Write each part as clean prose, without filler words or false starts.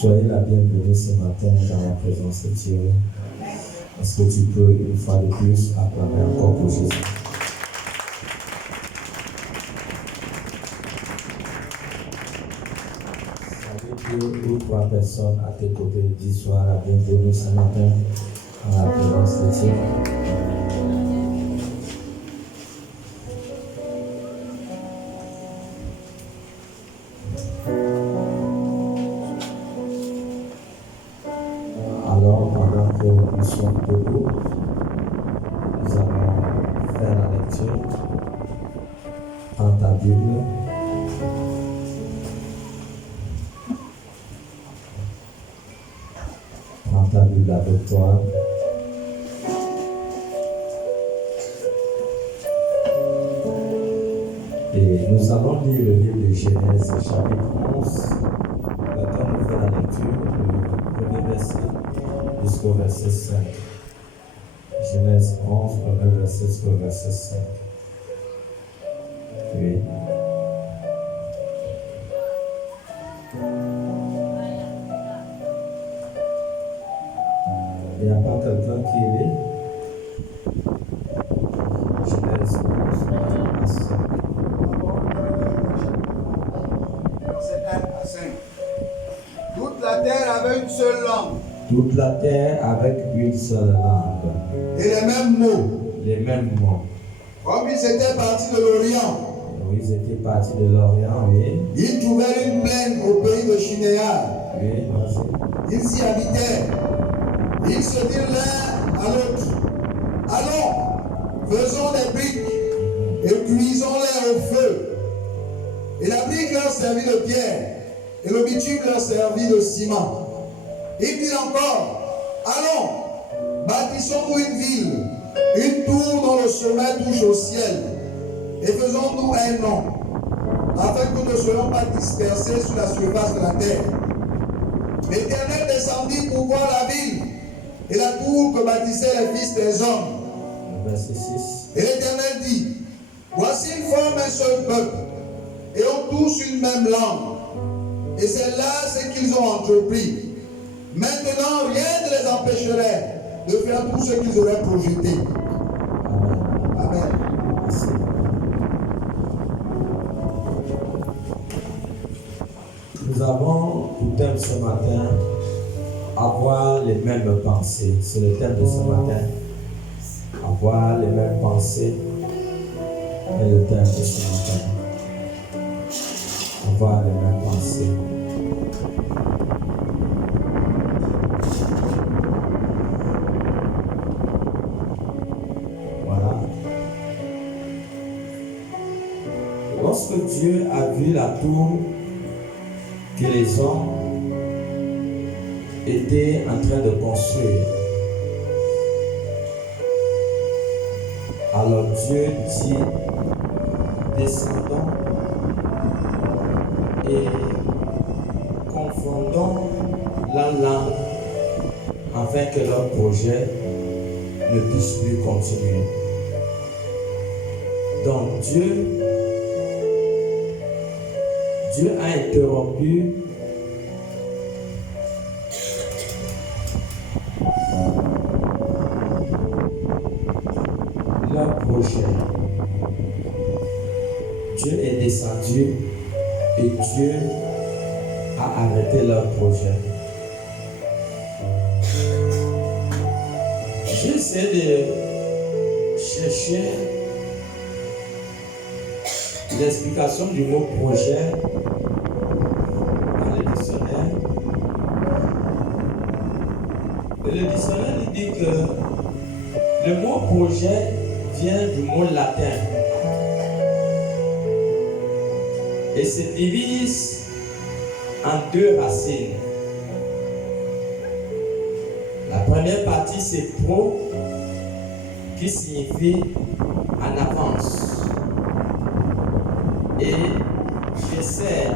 Soyez la bienvenue ce matin dans la présence de Dieu. Est-ce que tu peux une fois de plus acclamer encore pour Jésus? Salut deux ou trois personnes à tes côtés. Dis sois la bienvenue ce matin dans la présence de Dieu. Alors, pendant que nous sommes debout, nous allons faire la lecture. Prends ta Bible. Prends ta Bible avec toi. Et nous allons lire le livre de Genèse, chapitre 11. Quand on fait la lecture, le premier verset jusqu'au verset 5. Genèse 11, premier verset jusqu'au verset 5. Oui. Il n'y a pas quelqu'un qui lit? Genèse 11, à 5. Verset 1 à 5. Toute la terre avait une seule langue. Toute la terre avec une seule langue. Et les mêmes mots. Les mêmes mots. Comme ils étaient partis de l'Orient, Ils étaient partis de l'Orient, oui. ils trouvèrent une plaine au pays de Shinéar. Oui, vas-y. Ils y habitaient. Ils se dirent l'un à l'autre: allons, faisons des briques et cuisons-les au feu. Et la brique leur servit de pierre, et le bitume leur servit de ciment. Ils dirent encore: allons, bâtissons-nous une ville, une tour dont le sommet touche au ciel, et faisons-nous un nom, afin que nous ne soyons pas dispersés sur la surface de la terre. L'Éternel descendit pour voir la ville et la tour que bâtissaient les fils des hommes. Verset 6. Et l'Éternel dit: voici, ils forment un seul peuple, et ont tous une même langue. Et c'est là ce qu'ils ont entrepris. Maintenant, rien ne les empêcherait de faire tout ce qu'ils auraient projeté. Amen. Amen. Merci. Nous avons pour thème ce matin avoir les mêmes pensées. C'est le thème de ce matin. Avoir les mêmes pensées est le thème de ce matin. Avoir les mêmes pensées. Voilà. Lorsque Dieu a vu la tour que les hommes étaient en train de construire, alors Dieu dit: descendons et confondons la langue afin que leur projet ne puisse plus continuer. Donc Dieu a interrompu leur projet. Dieu est descendu et Dieu a arrêté leur projet. J'essaie de chercher l'explication du mot projet dans le dictionnaire. Et le dictionnaire dit que le mot projet vient du mot latin et se divise en deux racines. La première partie, c'est pro, qui signifie en avance, et gesser,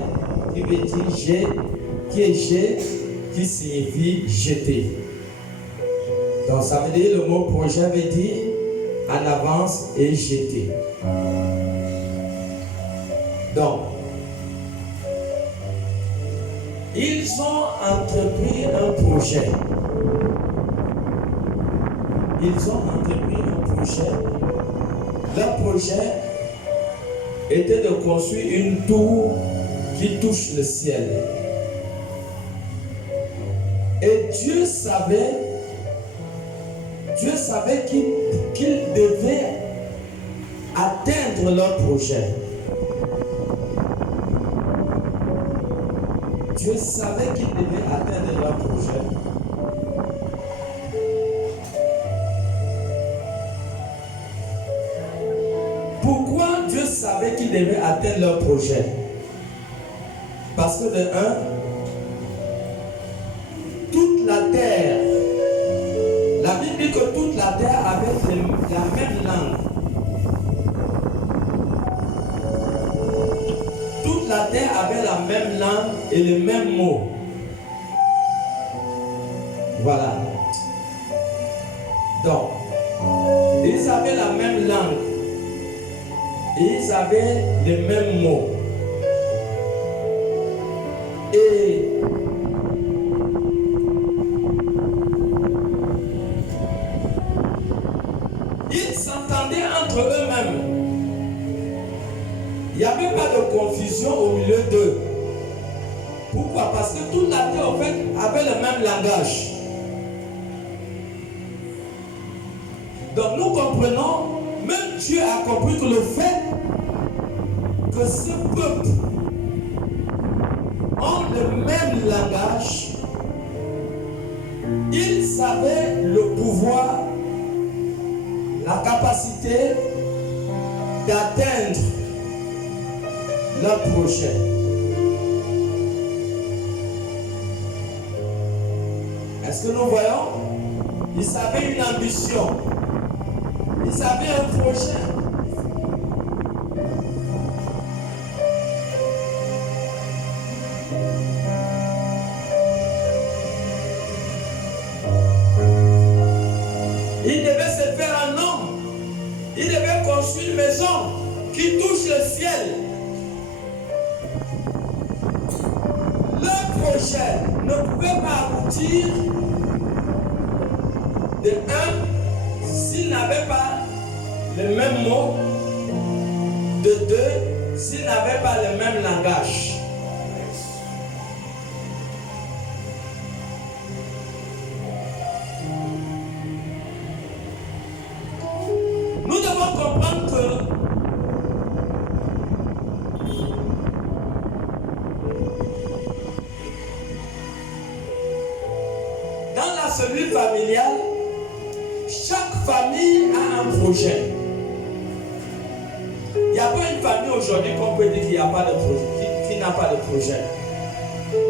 qui veut dire jet, qui est jet, qui signifie jeter. Donc ça veut dire, le mot projet veut dire en avance et jeter. Donc Ils ont entrepris un projet. Ils ont entrepris un projet. Leur projet était de construire une tour qui touche le ciel. Et Dieu savait qu'ils devaient atteindre leur projet. Dieu savait qu'ils devaient atteindre leur projet. Pourquoi Dieu savait qu'ils devaient atteindre leur projet? Parce que de un, toute la terre, la Bible dit que toute la terre avait la même langue. Toute la terre avait la même langue et les mêmes mots. Voilà. Donc, ils avaient la même langue et ils avaient les mêmes mots. Et ils s'entendaient entre eux-mêmes. Il n'y avait pas de confusion au milieu d'eux. Pourquoi? Parce que toute la terre en fait avait le même langage. Donc nous comprenons, même Dieu a compris que le fait que ce peuple ont le même langage, ils avaient le pouvoir, la capacité d'atteindre leur projet. Est-ce que nous voyons? Ils avaient une ambition. Ils avaient un projet. Ils devaient se faire un homme. Ils devaient construire une maison qui touche le ciel. Leur projet ne pouvait pas aboutir de un, s'ils n'avaient pas le même mot, de deux, s'ils n'avaient pas le même langage. Nous devons comprendre que dans la cellule familiale, chaque famille a un projet. Il n'y a pas une famille aujourd'hui qu'on peut dire qu'il n'y a pas de projet, qui n'a pas de projet.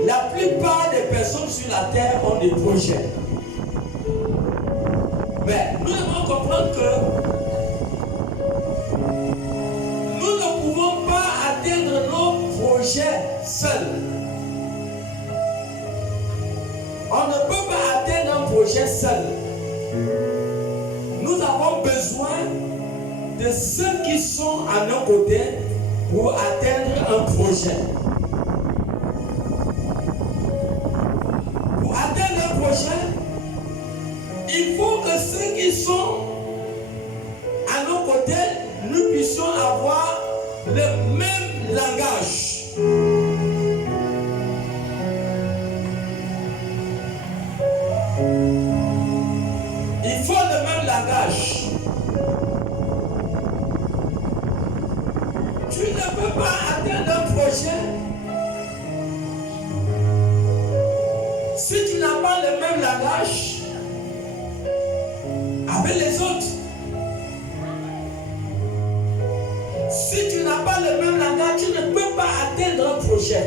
La plupart des personnes sur la terre ont des projets. Mais nous devons comprendre que nous ne pouvons pas atteindre nos projets seuls. On ne peut pas atteindre un projet seul. Nous avons besoin de ceux qui sont à nos côtés pour atteindre un projet. Pour atteindre un projet, il faut que ceux qui sont à nos côtés, nous puissions avoir le même langage. Il faut le même langage. Tu ne peux pas atteindre un projet si tu n'as pas le même langage avec les autres. Si tu n'as pas le même langage, tu ne peux pas atteindre un projet.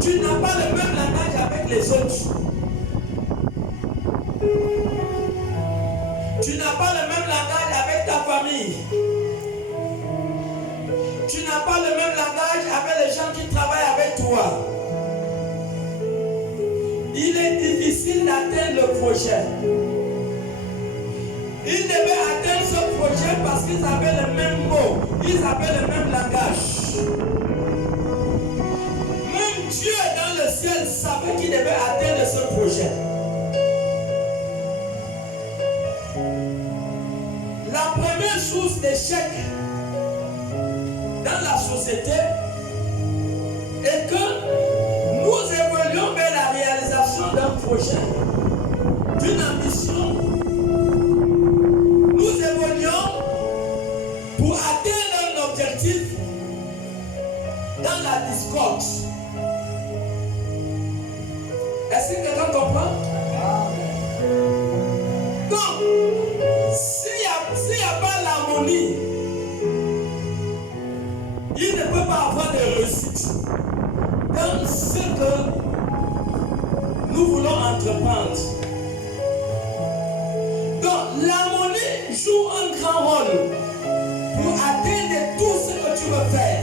Tu n'as pas le même langage avec les autres. Tu n'as pas le même langage avec ta famille. Tu n'as pas le même langage avec les gens qui travaillent avec toi. Il est difficile d'atteindre le projet. Ils devaient atteindre ce projet parce qu'ils avaient le même mot. Ils avaient le même langage. Dieu dans le ciel savait qu'il devait atteindre ce projet. La première source d'échec dans la société est que nous évoluons vers la réalisation d'un projet, d'une ambition. Nous évoluons pour atteindre un objectif dans la discorde. Est-ce que quelqu'un comprend? Donc, s'il n'y a pas l'harmonie, il ne peut pas avoir de réussite dans ce que nous voulons entreprendre. Donc, l'harmonie joue un grand rôle pour atteindre tout ce que tu veux faire.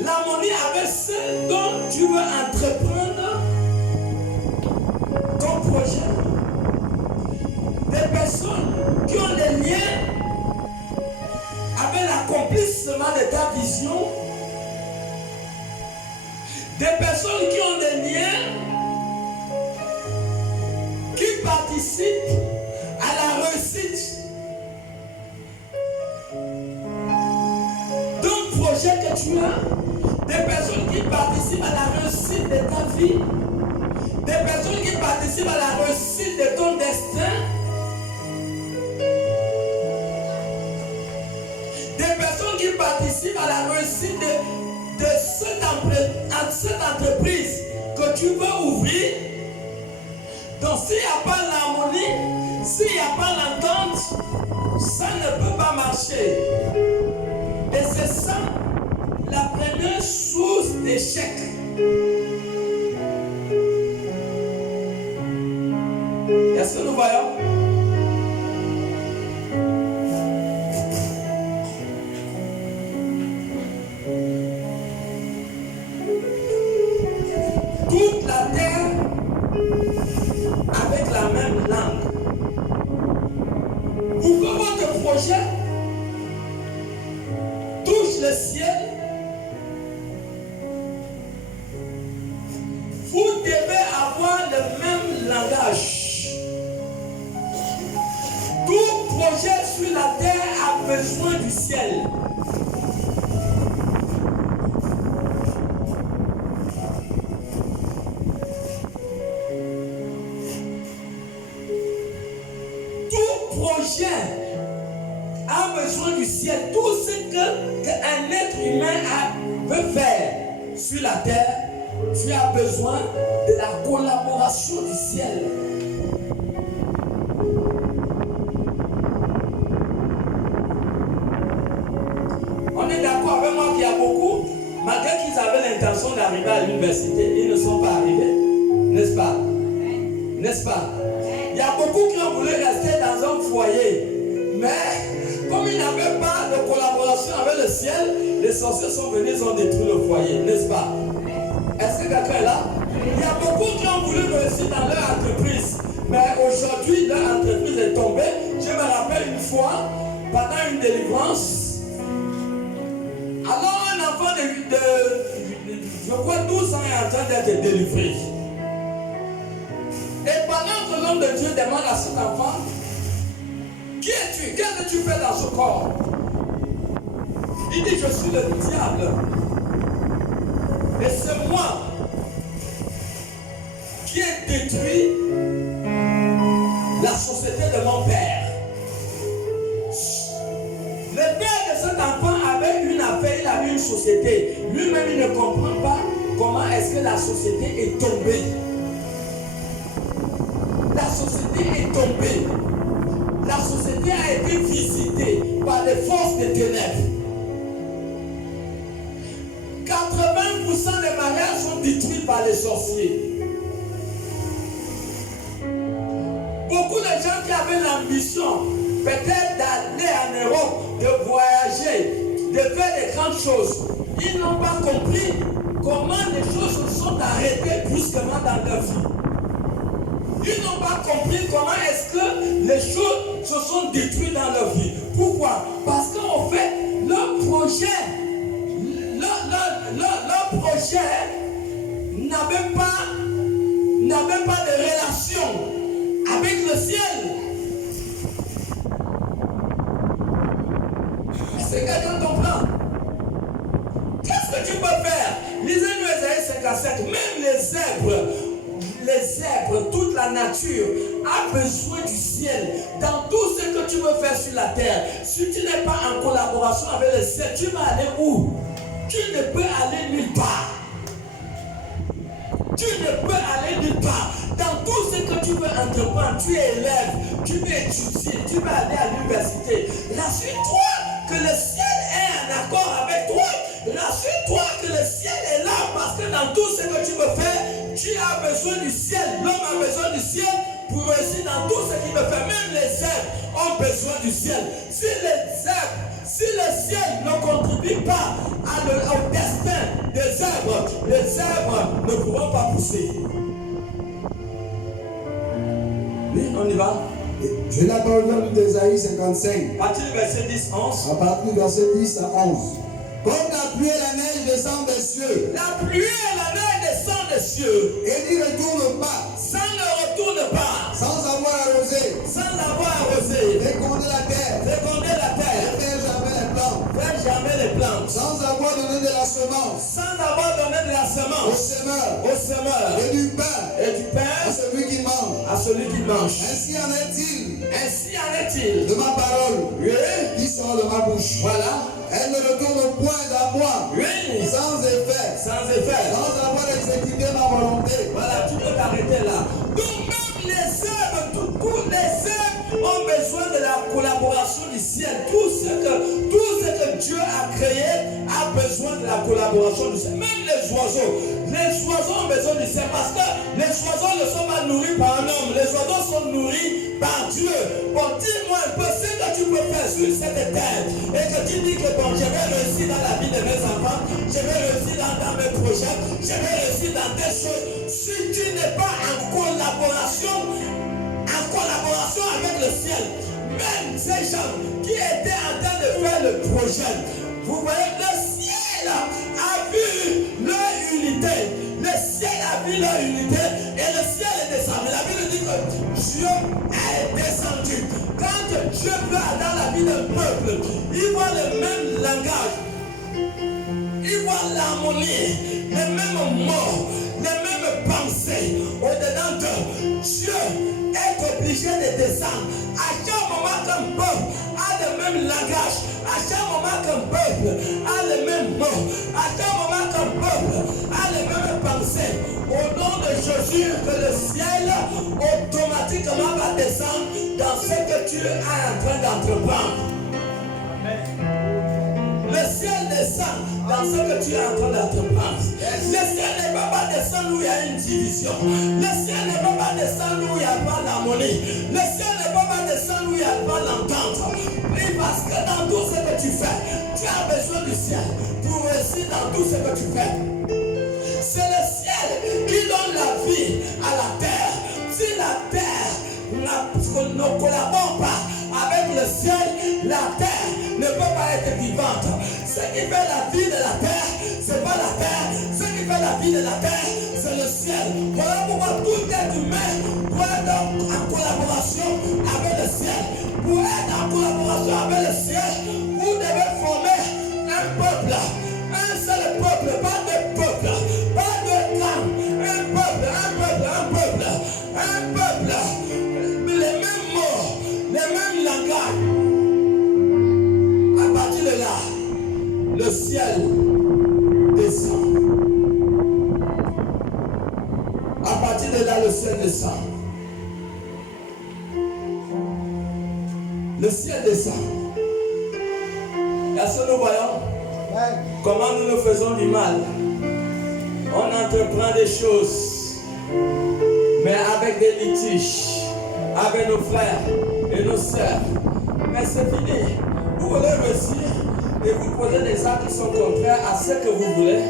L'harmonie avec ce dont tu veux entreprendre ton projet. Des personnes qui ont des liens avec l'accomplissement de ta vision. Des personnes qui ont des liens qui participent à la réussite d'un projet que tu as. Des personnes qui participent à la réussite de ta vie. Des personnes qui participent à la réussite de ton destin. Des personnes qui participent à la réussite de cette entreprise que tu veux ouvrir. Donc s'il n'y a pas l'harmonie, s'il n'y a pas l'entente, ça ne peut pas marcher. Et c'est ça la première source d'échec. Est-ce que nous voyons? Toute la terre avec la même langue. Pour que votre projet touche le ciel, vous devez avoir le même langage. Tout projet sur la terre a besoin du ciel. Tout projet a besoin du ciel. Tout ce qu'un être humain veut faire sur la terre, tu as besoin de la collaboration du ciel. On est d'accord avec moi qu'il y a beaucoup, malgré qu'ils avaient l'intention d'arriver à l'université, ils ne sont pas arrivés. N'est-ce pas? N'est-ce pas? Il y a beaucoup qui ont voulu rester dans un foyer, mais comme ils n'avaient pas de collaboration avec le ciel, les sorciers sont venus, ils ont détruit le foyer, n'est-ce pas? Est-ce que quelqu'un est là? Il y a beaucoup qui ont voulu réussir dans leur entreprise, mais aujourd'hui leur entreprise est tombée. Je me rappelle une fois, pendant une délivrance, alors un enfant je crois 12 ans est en train d'être délivré. Et pendant que l'homme de Dieu demande à cet enfant, qui es-tu? Qu'est-ce que tu fais dans ce corps? Il dit, je suis le diable. Et c'est moi qui ai détruit la société de mon père. Le père de cet enfant avait une affaire, il avait une société. Lui-même, il ne comprend pas comment est-ce que la société est tombée. La société est tombée. La société a été visitée par les forces des ténèbres. 80% des mariages sont détruits par les sorciers. Beaucoup de gens qui avaient l'ambition peut-être d'aller en Europe, de voyager, de faire des grandes choses, ils n'ont pas compris comment les choses se sont arrêtées brusquement dans leur vie. Ils n'ont pas compris comment est-ce que les choses se sont détruites dans leur vie. Pourquoi? Parce qu'en fait, leur projet chair n'avait pas de relation avec le ciel. Est-ce que quelqu'un comprend? Qu'est-ce que tu peux faire? Lisez-nous Ésaïe 57. Même les zèbres, toute la nature a besoin du ciel. Dans tout ce que tu veux faire sur la terre, si tu n'es pas en collaboration avec le ciel, tu vas aller où? Tu ne peux aller nulle part. Tu ne peux aller nulle part. Dans tout ce que tu veux entreprendre, tu es élève, tu veux étudier, tu veux aller à l'université. Rassure-toi que le ciel est en accord avec toi. Rassure-toi que le ciel est là parce que dans tout ce que tu veux faire, tu as besoin du ciel. L'homme a besoin du ciel pour réussir dans tout ce qu'il veut faire. Même les zèbres ont besoin du ciel. Si le ciel ne contribue pas au destin des zèbres, les zèbres ne pourront pas pousser. Oui, on y va. Je vais la parole d'Ésaïe 55. À partir du verset 10-11. À partir du verset 10 à 11. Comme la pluie et la neige descendent des cieux. La pluie et la neige descendent des cieux. Et n'y retourne pas. Ça ne retourne pas. Sans avoir arrosé. Sans avoir arrosé. Fécondé la terre. Féconder la terre. Et faire jamais les plantes. Faire jamais les plantes. Sans avoir donné de la semence. Sans avoir donné de la Au semence. semeur. Au semeur. Et du pain. Et du pain. À celui qui mange. À celui qui mange. Ainsi en est-il. Ainsi en est-il. De ma parole. Oui. Qui sort de ma bouche. Voilà. Elle ne retourne point à moi. Oui. Sans effet. Sans effet. Sans avoir exécuté ma volonté. Voilà, tu peux t'arrêter là. Donc même les zèbres, tous les zèbres ont besoin de la collaboration du ciel. Tout ce que Dieu a créé a besoin de la collaboration du ciel. Même les oiseaux ont besoin du ciel parce que les oiseaux ne sont pas nourris par un homme. Les oiseaux sont nourris par Dieu. Bon, dis-moi un peu ce que tu peux faire sur cette terre et que tu dis que bon, je vais réussir dans la vie de mes enfants, je vais réussir dans mes projets, je vais réussir dans des choses. Si tu n'es pas en collaboration avec le ciel, même ces gens qui étaient en train de faire le projet, vous voyez, le ciel a vu leur unité. Le ciel a vu leur unité et le ciel est descendu. La Bible dit que Dieu est descendu. Quand Dieu va dans la vie d'un peuple, il voit le même langage, il voit l'harmonie, les mêmes mots, les mêmes pensées au-dedans d'eux. Dieu est obligé de descendre. À chaque moment qu'un peuple a le même langage, à chaque moment qu'un peuple a les mêmes mots, à chaque moment qu'un peuple a les mêmes pensées, au nom de Jésus, que le ciel automatiquement va descendre dans ce que tu es en train d'entreprendre. Le ciel descend dans ce que tu es en train d'entreprendre. Le ciel ne va pas descendre où il y a une division. Le ciel ne va pas descendre où il n'y a pas d'harmonie. Le ciel ne va pas descendre où il n'y a pas d'entente. Et parce que dans tout ce que tu fais, tu as besoin du ciel pour réussir dans tout ce que tu fais. C'est le ciel qui donne la vie à la terre. Si la terre ne collabore pas avec le ciel, la terre ne peut pas être vivante. Ce qui fait la vie de la terre, c'est pas la terre. Ce qui fait la vie de la terre, c'est le ciel. Voilà pourquoi tout être humain doit être en collaboration avec le ciel. Pour être en collaboration avec le ciel, vous devez former un peuple. Un seul peuple, pas deux peuples, pas deux clans. Un peuple, un peuple, un peuple, un peuple. Les mêmes mots, les mêmes langages. À partir de là, le ciel descend. À partir de là, le ciel descend. Le ciel descend. Est-ce que nous voyons comment nous nous faisons du mal? On entreprend des choses, mais avec des litiges, avec nos frères et nos sœurs. Mais c'est fini. Vous voulez réussir et vous posez des actes qui sont contraires à ce que vous voulez,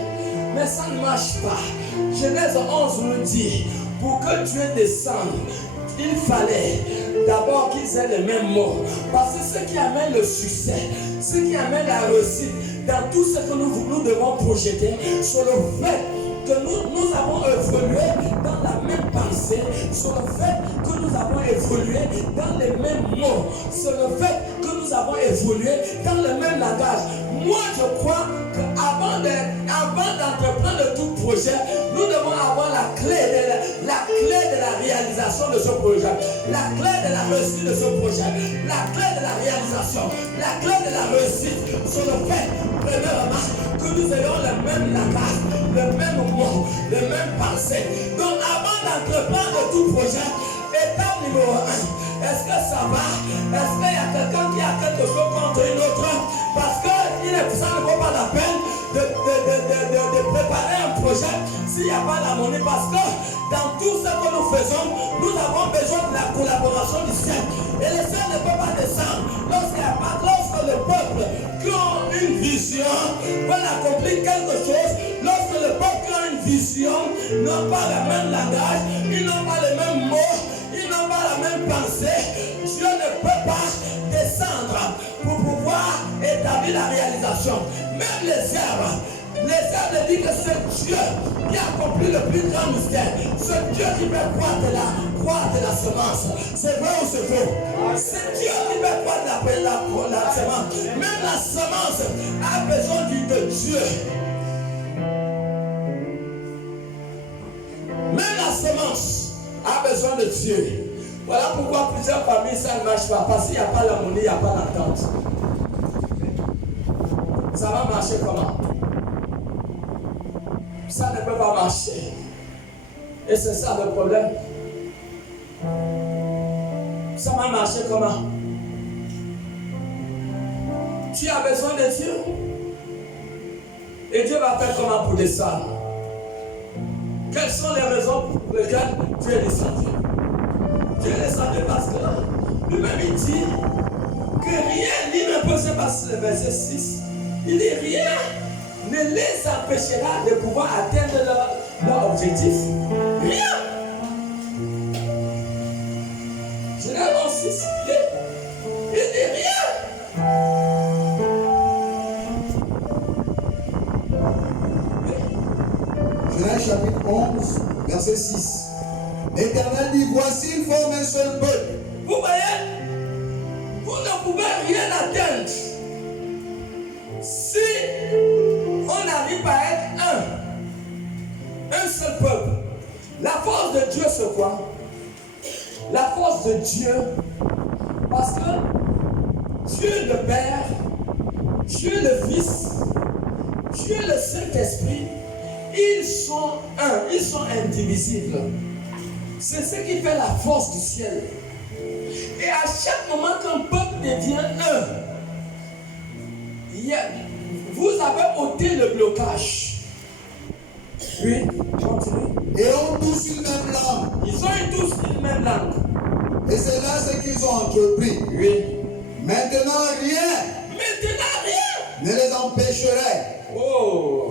mais ça ne marche pas. Genèse 11 nous dit, pour que Dieu descende, il fallait d'abord qu'ils aient les mêmes mots. Parce que ce qui amène le succès, ce qui amène la réussite dans tout ce que nous devons projeter, c'est le fait que nous avons évolué dans la même pensée, sur le fait que nous avons évolué dans les mêmes mots, sur le fait que nous avons évolué dans le même langage. Moi, je crois qu'avant d'entreprendre tout projet, nous devons avoir la clé de la réalisation de ce projet, la clé de la réussite de ce projet, la clé de la réalisation, la clé de la réussite sur le fait, premièrement, que nous ayons le même langage, le même mot, le même pensée. Donc, avant d'entreprendre tout projet, étape numéro 1, est-ce que ça va? Est-ce qu'il y a quelqu'un qui a quelque chose contre une autre? Parce que ça ne vaut pas la peine de préparer un projet s'il n'y a pas l'harmonie. Parce que dans tout ce que nous faisons, nous avons besoin de la collaboration du ciel. Et le ciel ne peut pas descendre lorsque le peuple qui a une vision veut accomplir quelque chose. Lorsque le peuple qui a une vision n'a pas le même langage, ils n'ont pas les mêmes mots, ils n'ont pas la même pensée, Dieu ne peut pas descendre pour pouvoir établir la réalisation. Même les herbes disent que c'est Dieu qui accomplit le plus grand mystère. C'est Dieu qui fait croître la semence. C'est vrai ou c'est faux? C'est Dieu qui fait croître la semence. Même la semence a besoin de Dieu. Même la semence a besoin de Dieu. Voilà pourquoi plusieurs familles, ça ne marche pas. Parce qu'il n'y a pas l'harmonie, il n'y a pas l'entente. Ça va marcher comment? Ça ne peut pas marcher. Et c'est ça le problème. Ça va marcher comment? Tu as besoin de Dieu. Et Dieu va faire comment pour descendre? Quelles sont les raisons pour lesquelles Dieu est descendu? Dieu est descendu parce que lui-même il dit que rien, lui-même c'est parce que le verset 6, il dit rien ne les empêchera de pouvoir atteindre leur objectif. Rien. Genèse 6, il dit rien. Genèse chapitre 11, verset 6. L'Éternel dit, voici, il forme un seul peuple. Vous voyez, vous ne pouvez rien atteindre si on n'arrive pas à être un seul peuple. La force de Dieu, c'est quoi? La force de Dieu, parce que Dieu le Père, Dieu le Fils, Dieu le Saint-Esprit, ils sont un, ils sont indivisibles. C'est ce qui fait la force du ciel. Et à chaque moment qu'un peuple devient un, vous avez ôté le blocage. Oui, continue. Et ont tous une même langue. Ils ont tous une même langue. Et c'est là ce qu'ils ont entrepris. Oui. Maintenant rien ne les empêcherait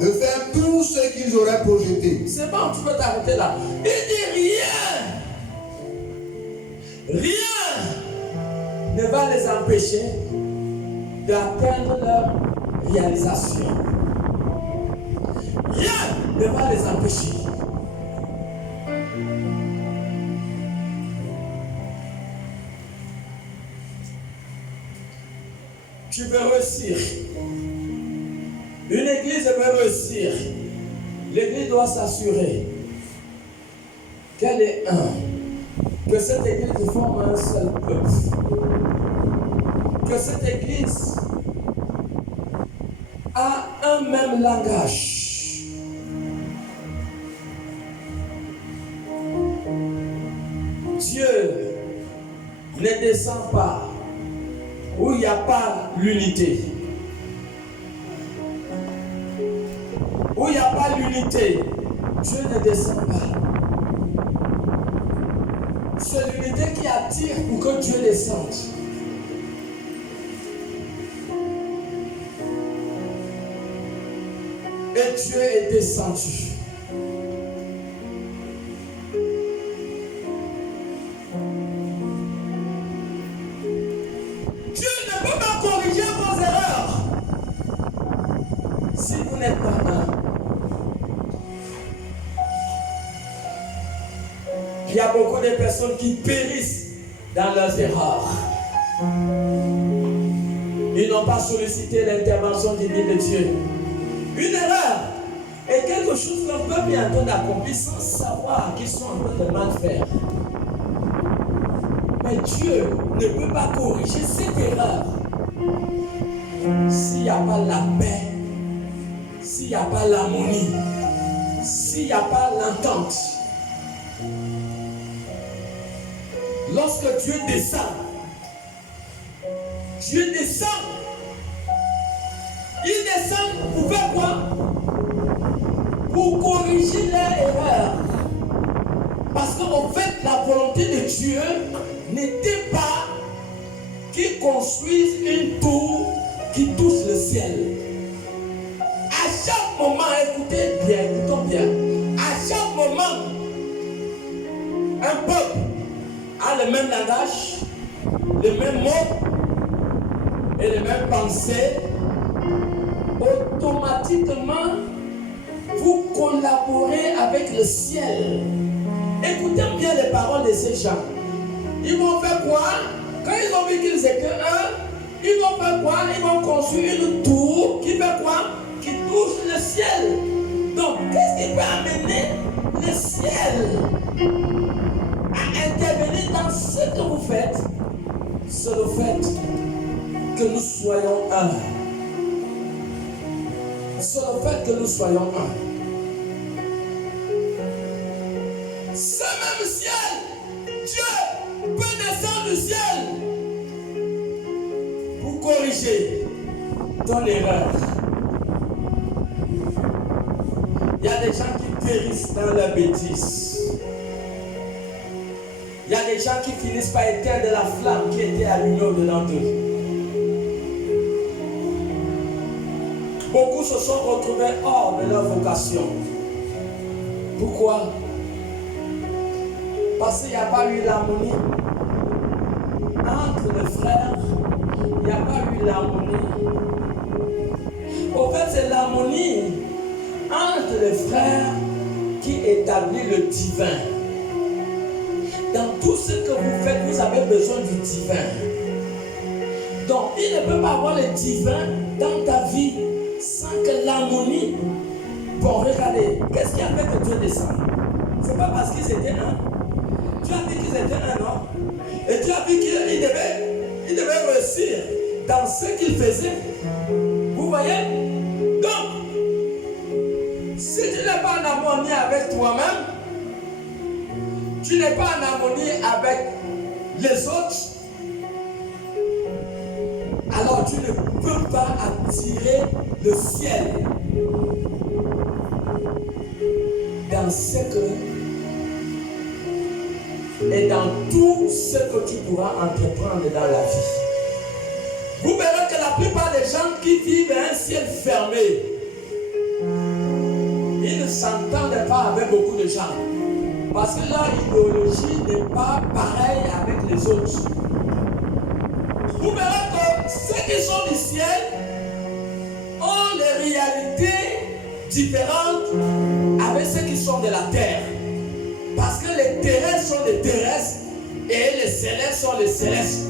de faire tout ce qu'ils auraient projeté. C'est bon, tu peux t'arrêter là. Il dit rien ne va les empêcher d'atteindre leur réalisation. Rien ne va les empêcher. Tu veux réussir. Une église veut réussir. L'église doit s'assurer qu'elle est un. Que cette église forme un seul peuple. Que cette église a un même langage. Dieu ne descend pas où il n'y a pas l'unité. Où il n'y a pas l'unité, Dieu ne descend pas. C'est l'unité qui attire pour que Dieu descende. Et Dieu est descendu. Dieu ne peut pas corriger vos erreurs si vous n'êtes pas un. a beaucoup de personnes qui périssent dans leurs erreurs. Ils n'ont pas sollicité l'intervention divine de Dieu. Une erreur est quelque chose qu'un peuple est en train d'accomplir sans savoir qu'ils sont en train de mal faire. Mais Dieu ne peut pas corriger cette erreur s'il n'y a pas la paix, s'il n'y a pas l'harmonie, s'il n'y a pas l'entente. Lorsque Dieu descend, il descend pour faire quoi? Pour corriger leur erreur. Parce qu'en fait, la volonté de Dieu n'était pas qu'il construise une tour qui touche le ciel. À chaque moment, écoutons bien, à chaque moment, un peuple a le même langage, les mêmes mots et les mêmes pensées. Automatiquement, vous collaborez avec le ciel. Écoutez bien les paroles de ces gens. Ils vont faire quoi? Quand ils ont vu qu'ils étaient un, ils vont faire quoi? Ils vont construire une tour qui fait quoi? Qui touche le ciel. Donc, qu'est-ce qui peut amener le ciel à intervenir dans ce que vous faites? C'est le fait que nous soyons un. C'est le fait que nous soyons un. Ce même ciel, Dieu peut descendre du ciel pour corriger ton erreur. Il y a des gens qui périssent dans la bêtise. Il y a des gens qui finissent par éteindre la flamme qui était allumée au-dedans d'eux. Beaucoup se sont retrouvés hors de leur vocation. Pourquoi? Parce qu'il n'y a pas eu l'harmonie entre les frères. Il n'y a pas eu l'harmonie. Au fait, c'est l'harmonie entre les frères qui établit le divin. Dans tout ce que vous faites, vous avez besoin du divin. Donc, il ne peut pas avoir le divin dans ta vie sans que l'harmonie. Bon, regardez, qu'est-ce qui a fait que Dieu descende? C'est pas parce qu'ils étaient un. Dieu a dit qu'ils étaient un, non? Et Dieu a dit qu'il devait réussir dans ce qu'il faisait. Vous voyez? Donc, si tu n'es pas en harmonie avec toi-même, tu n'es pas en harmonie avec les autres, alors tu ne peux pas attirer le ciel dans ce que et dans tout ce que tu pourras entreprendre dans la vie. Vous verrez que la plupart des gens qui vivent un ciel fermé, ils ne s'entendent pas avec beaucoup de gens. Parce que leur idéologie n'est pas pareille avec les autres. Vous verrez que ceux qui sont du ciel ont des réalités différentes avec ceux qui sont de la terre. Parce que les terrestres sont des terrestres et les célestes sont les célestes.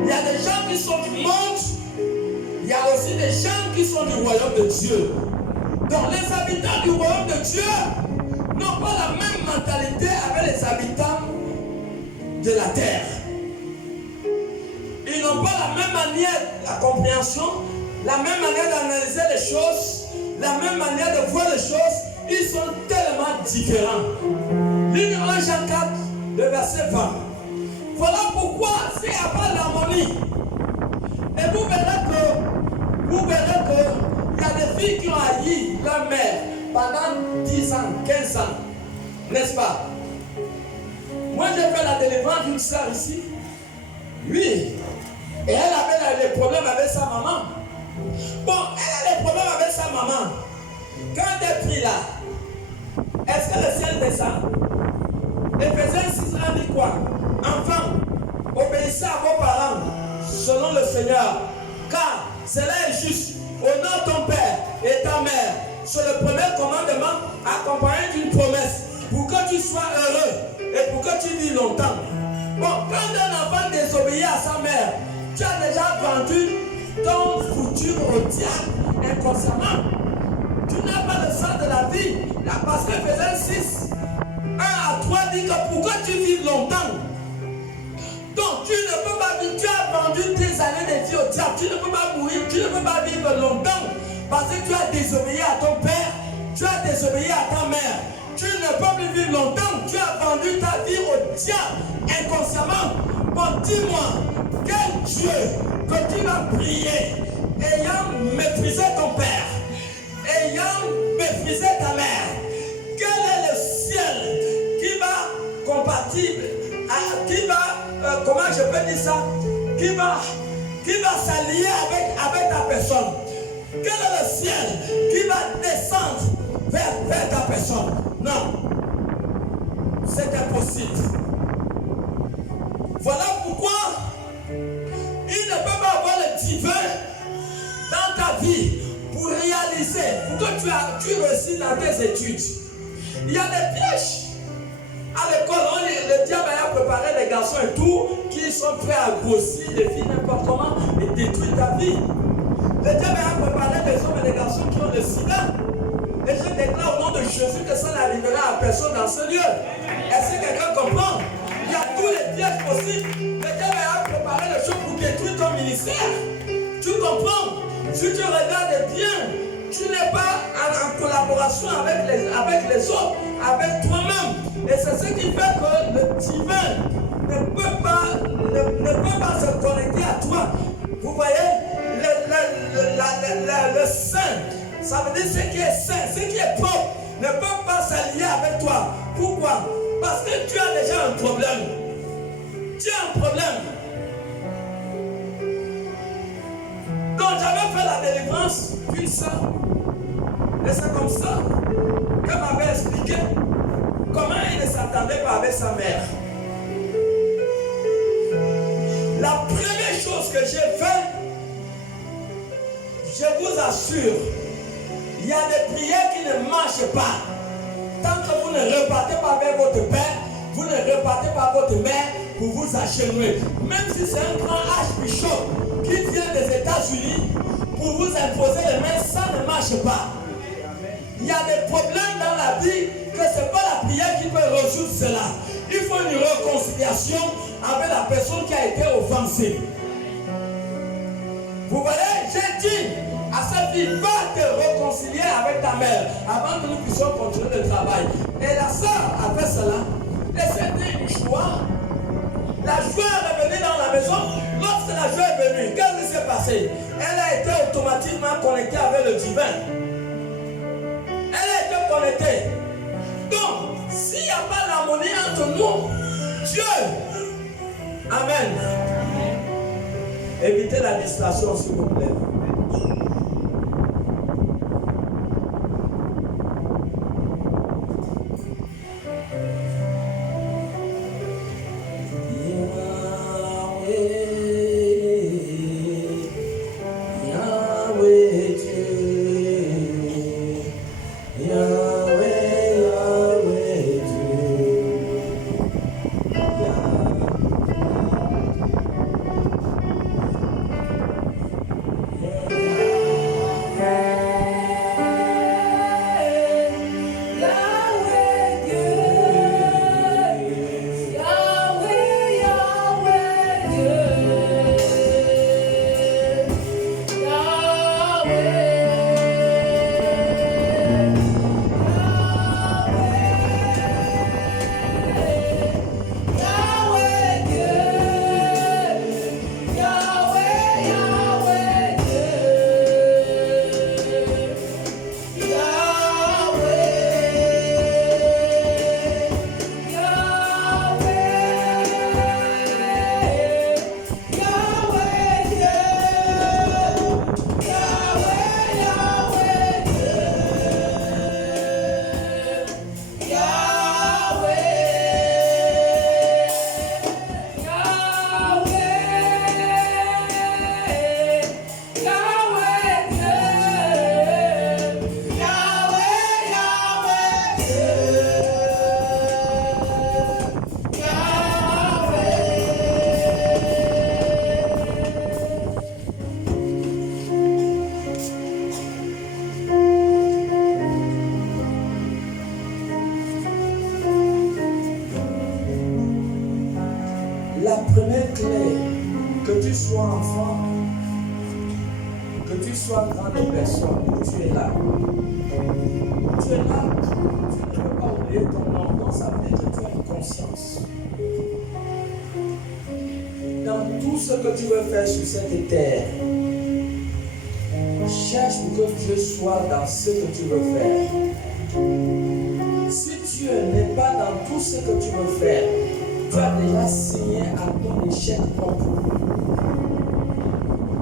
Il y a des gens qui sont du monde, il y a aussi des gens qui sont du royaume de Dieu. Donc les habitants du royaume de Dieu n'ont pas la même mentalité avec les habitants de la terre. Ils n'ont pas la même manière, la compréhension, la même manière d'analyser les choses, la même manière de voir les choses. Ils sont tellement différents. Ligne 1 Jean 4, le verset 20. Voilà pourquoi s'il n'y a pas d'harmonie, et vous verrez que il y a des filles qui ont haï leur mère pendant 10 ans, 15 ans, n'est-ce pas? Moi j'ai fait la délivrance d'une soeur ici. Oui. Et elle avait des problèmes avec sa maman. Bon, elle a des problèmes avec sa maman. Quand elle prie là, est-ce que le ciel descend? Éphésiens 6 ans dit quoi? Enfants, obéissez à vos parents selon le Seigneur, car cela est juste. Honore ton père et ta mère. C'est le premier commandement accompagné d'une promesse pour que tu sois heureux et pour que tu vives longtemps. Bon, quand un enfant désobéit à sa mère, tu as déjà vendu ton futur au diable inconsciemment. Tu n'as pas le sens de la vie. Là, parce que Ephésiens 6, 1 à 3 dit que pour que tu vives longtemps, donc tu ne peux pas vivre, tu as vendu tes années de vie au diable, tu ne peux pas mourir, tu ne peux pas vivre longtemps parce que tu as désobéi à ton père, tu as désobéi à ta mère. Tu ne peux plus vivre longtemps, tu as vendu ta vie au diable inconsciemment. Bon, dis-moi, quel Dieu que tu vas prier ayant méprisé ton père, ayant méprisé ta mère, quel est le ciel qui va compatible, qui va, comment je peux dire ça, qui va s'allier avec ta personne? Quel est le ciel qui va descendre vers ta personne? Non, c'est impossible. Voilà pourquoi il ne peut pas avoir le divin dans ta vie pour réaliser, pour que tu réussisses dans tes études. Il y a des pièges. À l'école, le diable a préparé les garçons et tout, qui sont prêts à grossir les filles n'importe comment et détruire ta vie. Le diable a préparé les hommes et les garçons qui ont le sida. Et je déclare au nom de Jésus que ça n'arrivera à personne dans ce lieu. Est-ce que quelqu'un comprend? Il y a tous les pièges possibles. Le diable a préparé les choses pour détruire ton ministère. Tu comprends? Si tu regardes bien, tu n'es pas en collaboration avec les autres, avec toi-même. Et c'est ce qui fait que le divin ne peut pas se connecter à toi. Vous voyez, le saint, ça veut dire ce qui est saint, ce qui est propre, ne peut pas s'allier avec toi. Pourquoi? Parce que tu as déjà un problème. Tu as un problème. Donc j'avais fait la délivrance d'une sœur. Et c'est comme ça qu'elle m'avait expliqué comment il ne s'entendait pas avec sa mère. La première chose que j'ai fait, je vous assure, il y a des prières qui ne marchent pas. Tant que vous ne repartez pas avec votre père, vous ne repartez pas votre mère pour vous agenouiller. Même si c'est un grand archbishop qui vient des États-Unis pour vous imposer les mains, ça ne marche pas. Il y a des problèmes dans la vie que ce n'est pas la prière qui peut résoudre cela. Il faut une réconciliation avec la personne qui a été offensée. Vous voyez, j'ai dit à cette fille, va te réconcilier avec ta mère avant que nous puissions continuer le travail. Et la sœur a fait cela. Et c'était une joie. La joie est revenue dans la maison. Lorsque la joie est venue, qu'est-ce qui s'est passé? Elle a été automatiquement connectée avec le divin. Elle a été connectée. Donc, s'il n'y a pas l'harmonie entre nous, Dieu, amen. Évitez la distraction, s'il vous plaît. Yeah. clé, que tu sois enfant, que tu sois grande personne, tu es là. Tu es là, tu ne peux pas oublier ton nom, donc ça veut dire que tu as une conscience. Dans tout ce que tu veux faire sur cette terre, cherche pour que Dieu soit dans ce que tu veux faire. Si Dieu n'est pas dans tout ce que tu veux faire, tu as déjà signé à ton échec propre.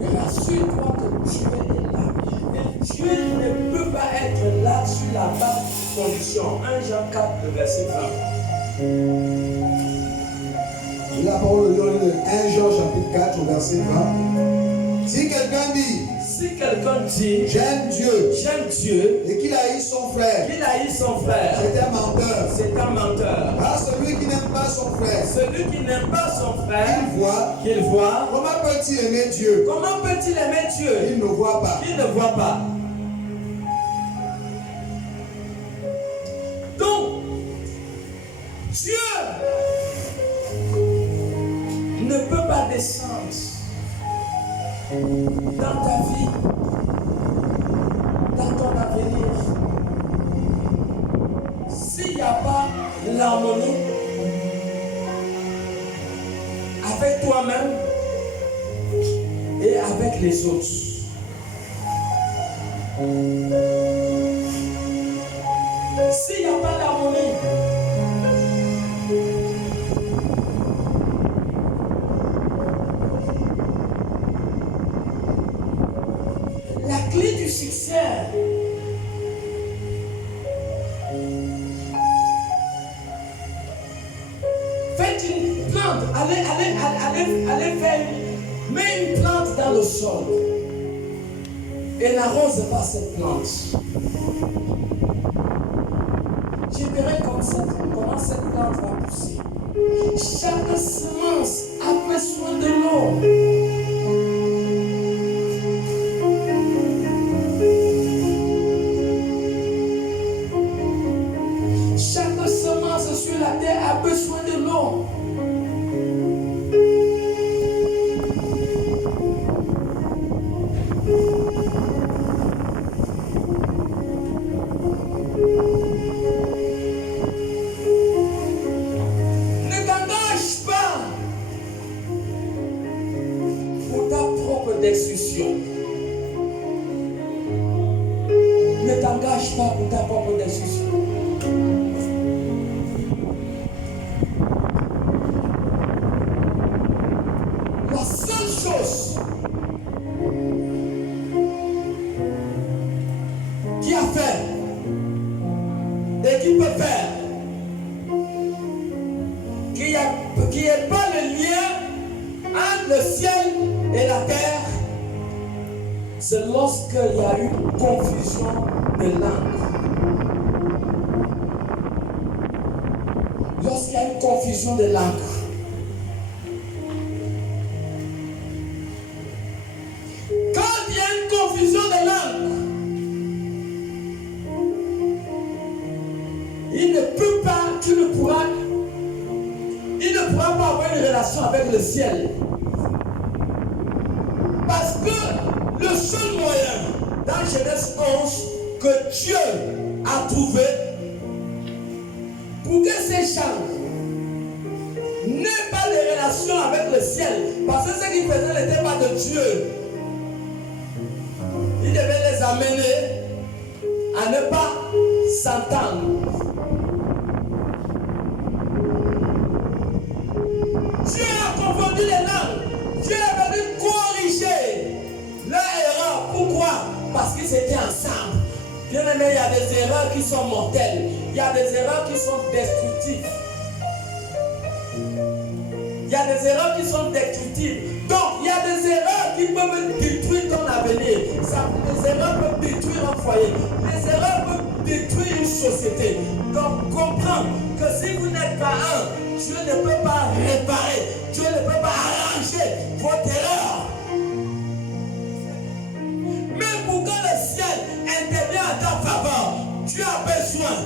Et rassure-toi que Dieu est là. Et Dieu ne peut pas être là sur la base de conditions. 1 Jean 4, le verset 20. La parole de Dieu est 1 Jean chapitre 4 au verset 20. Si quelqu'un dit j'aime Dieu et qu'il haït son frère, c'est un menteur. Ah, celui qui n'aime pas son frère, qu'il voit, comment peut-il aimer Dieu? Il ne voit pas. Donc, Dieu ne peut pas descendre dans ta vie, dans ton avenir, s'il n'y a pas l'harmonie avec toi-même et avec les autres. S'il n'y a pas l'harmonie, la clé du succès, faites une plante, allez faire mets une plante dans le sol et n'arrose pas cette plante. Je verrai comment cette plante va pousser. Chaque semence a besoin de l'eau. Chaque semence sur la terre a besoin de l'eau. Ne t'engage pas pour ta propre destruction. Ne t'engage pas pour ta propre destruction. La seule chose qui a fait et qui peut faire qu'il n'y ait pas le lien entre le ciel et la terre, c'est lorsqu'il y a eu confusion de langue. Lorsqu'il y a une confusion de langue. Quand il y a une confusion de langue, il ne pourra pas avoir une relation avec le ciel. Parce que le seul moyen dans Genèse 11 que Dieu a trouvé pour que ces gens n'aient pas de relation avec le ciel, parce que ce qu'ils faisaient n'était pas de Dieu, il devait les amener à ne pas s'entendre. Dieu a confondu les langues. Dieu est venu corriger leur erreur. Pourquoi? Parce qu'ils étaient ensemble. Bien aimé, il y a des erreurs qui sont mortelles. Il y a des erreurs qui sont destructives. Il y a des erreurs qui sont destructives. Donc, il y a des erreurs qui peuvent détruire ton avenir. Les erreurs peuvent détruire un foyer. Les erreurs peuvent détruire une société. Donc, comprends que si vous n'êtes pas un, Dieu ne peut pas réparer. Dieu ne peut pas arranger votre erreur. Mais pour que le ciel intervienne à ta faveur, tu as besoin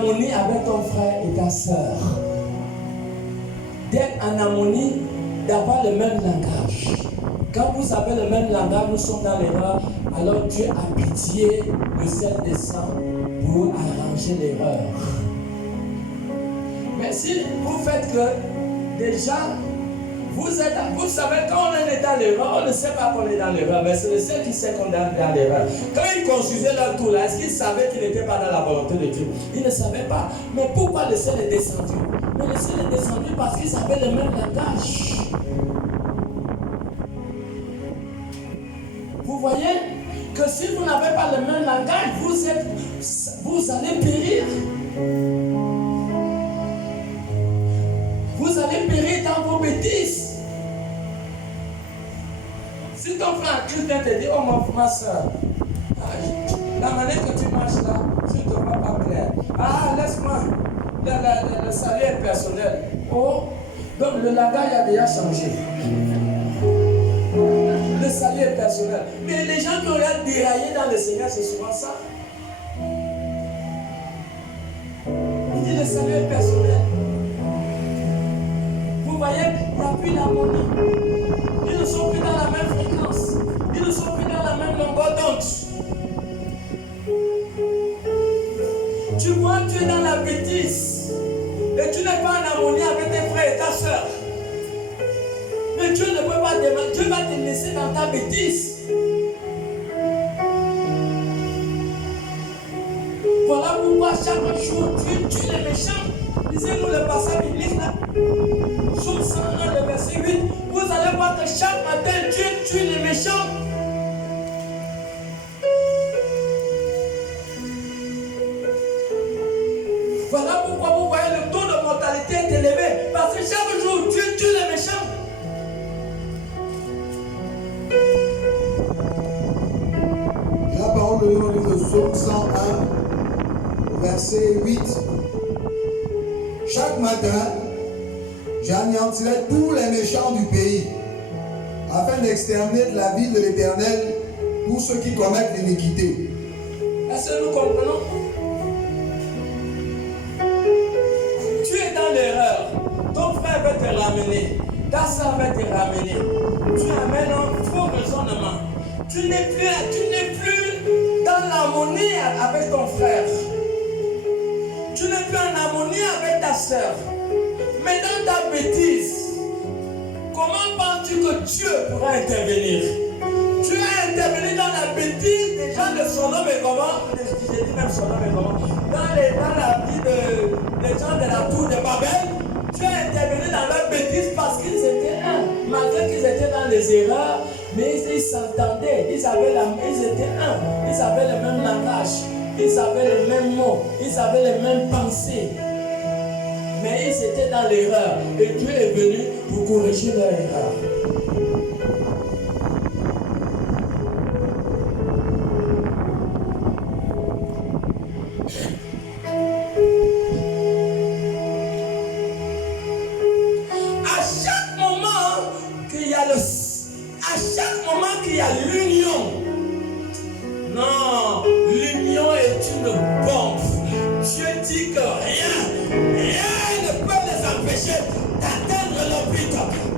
harmonie avec ton frère et ta soeur. D'être en harmonie, d'avoir le même langage. Quand vous avez le même langage, nous sommes dans l'erreur, alors Dieu a pitié, le ciel descend pour arranger l'erreur. Mais si vous faites que déjà, vous savez, quand on est dans l'erreur, on ne sait pas qu'on est dans l'erreur, mais c'est le ciel qui sait qu'on est dans l'erreur. Quand ils construisaient leur tour là, est-ce qu'ils savaient qu'ils n'étaient pas dans la volonté de Dieu? Ils ne savaient pas. Mais pourquoi le ciel est descendu? Mais le ciel est descendu parce qu'ils avaient le même langage. Vous voyez que si vous n'avez pas le même langage, vous allez périr. Vous allez périr dans vos bêtises. Si ton frère Christ vient te dire, oh ma soeur, la manière que tu marches là, je ne te vois pas clair. Ah, laisse-moi, le salut est personnel. Oh, donc le langage a déjà changé. Le salut est personnel. Mais les gens qui ont déraillé dans le Seigneur, c'est souvent ça. Il dit le salut est personnel. Vous voyez, il n'y a plus l'harmonie. Ils ne sont plus dans la même fréquence. Ils ne sont plus dans la même longueur d'onde. Tu vois, tu es dans la bêtise. Et tu n'es pas en harmonie avec tes frères et ta soeur. Mais Dieu ne peut pas demander. Dieu va te laisser dans ta bêtise. Voilà pourquoi chaque jour, Dieu tue les méchants. Lisez-nous le passage biblique là. Psaume 101, le verset 8. Vous allez voir que chaque matin, Dieu tue les méchants. Voilà pourquoi vous voyez le taux de mortalité est élevé. Parce que chaque jour, Dieu tue les méchants. La parole de Dieu dans le livre de Psaume 101, verset 8. Chaque matin, j'anéantirai tous les méchants du pays, afin d'exterminer de la ville de l'Éternel tous ceux qui commettent l'iniquité. Est-ce que nous comprenons? Tu es dans l'erreur. Ton frère va te ramener. Ta soeur va te ramener. Tu amènes un faux raisonnement. Tu n'es plus dans l'harmonie avec ton frère. Tu n'es plus en harmonie avec ta soeur. Mais dans ta bêtise, comment penses-tu que Dieu pourra intervenir? Tu as intervenu dans la bêtise des gens de Sodome et Gomorrhe, j'ai dit même Sodome et Gomorrhe, dans la vie des gens de la tour de Babel. Tu as intervenu dans leur bêtise parce qu'ils étaient un. Malgré qu'ils étaient dans les erreurs, mais ils s'entendaient, ils étaient un, ils avaient le même langage, ils avaient les mêmes mots, ils avaient les mêmes pensées. Mais ils étaient dans l'erreur et Dieu est venu pour corriger leur erreur. À chaque moment qu'il y a l'union, non, l'union est une bombe. Dieu dit que rien ne peut les empêcher d'atteindre leur but.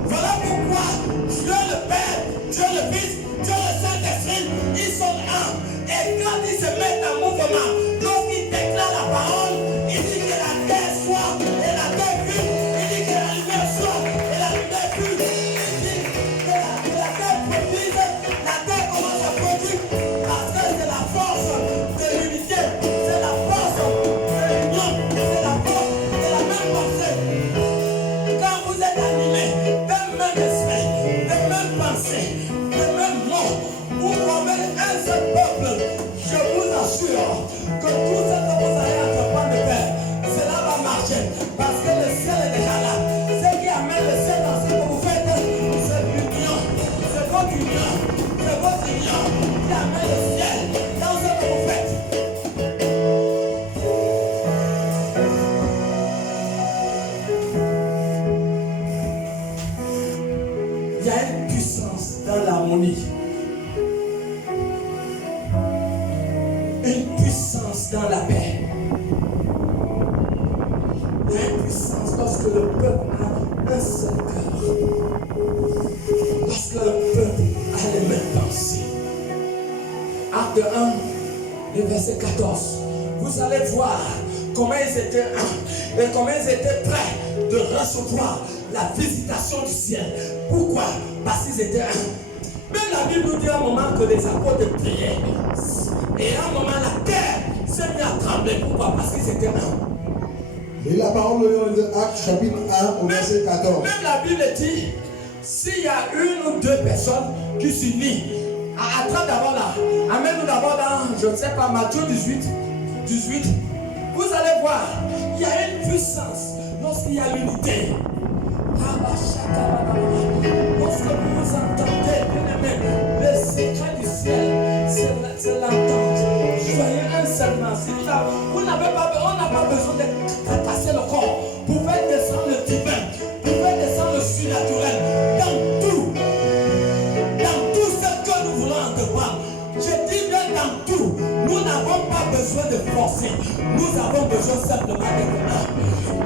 Voilà pourquoi Dieu le Père, Dieu le Fils, Dieu le Saint-Esprit, ils sont un. Et quand ils se mettent en mouvement, lorsqu'ils déclarent la parole, il dit que la terre soit et la terre fut. Il dit que la lumière soit et la lumière fut. Il dit que la terre produise, la terre commence à produire parce que c'est la force de l'unité, c'est la force de l'union, c'est la force de la même pensée. Quand vous êtes animés d'un même esprit, de même pensée, de même mot, vous formez un seul peuple. Je vous assure que tout ce que vous allez entreprendre de faire, cela va marcher parce que le ciel est déjà là. Ce qui amène le ciel dans ce que vous faites, c'est l'union, c'est votre union qui amène le ciel dans ce que vous faites. Il y a une puissance dans l'harmonie. Une puissance dans la paix. passe lorsque le peuple a un seul cœur. Lorsque le peuple a les mêmes pensées. Acte 1, le verset 14. Vous allez voir comment ils étaient un et comment ils étaient prêts de recevoir la visitation du ciel. Pourquoi? Parce qu'ils étaient un. Même la Bible nous dit à un moment que les apôtres priaient. Et à un moment, la terre s'est mise à trembler. Pourquoi? Parce qu'ils étaient un. Et la parole de Actes chapitre 1 au verset 14. Même la Bible dit, s'il y a une ou deux personnes qui s'unissent, attrape d'abord là, amène-nous d'abord dans, je ne sais pas, Matthieu 18, vous allez voir, il y a une puissance lorsqu'il y a l'unité. Lorsque vous entendez, bien aimé, le secret du ciel, c'est l'entente. Soyez un seulement. Si on n'a pas besoin de casser le corps pour faire descendre le divin, pour faire descendre le surnaturel dans tout ce que nous voulons entreprendre. Je dis bien dans tout. Nous n'avons pas besoin de forcer. Nous avons besoin simplement d'être un.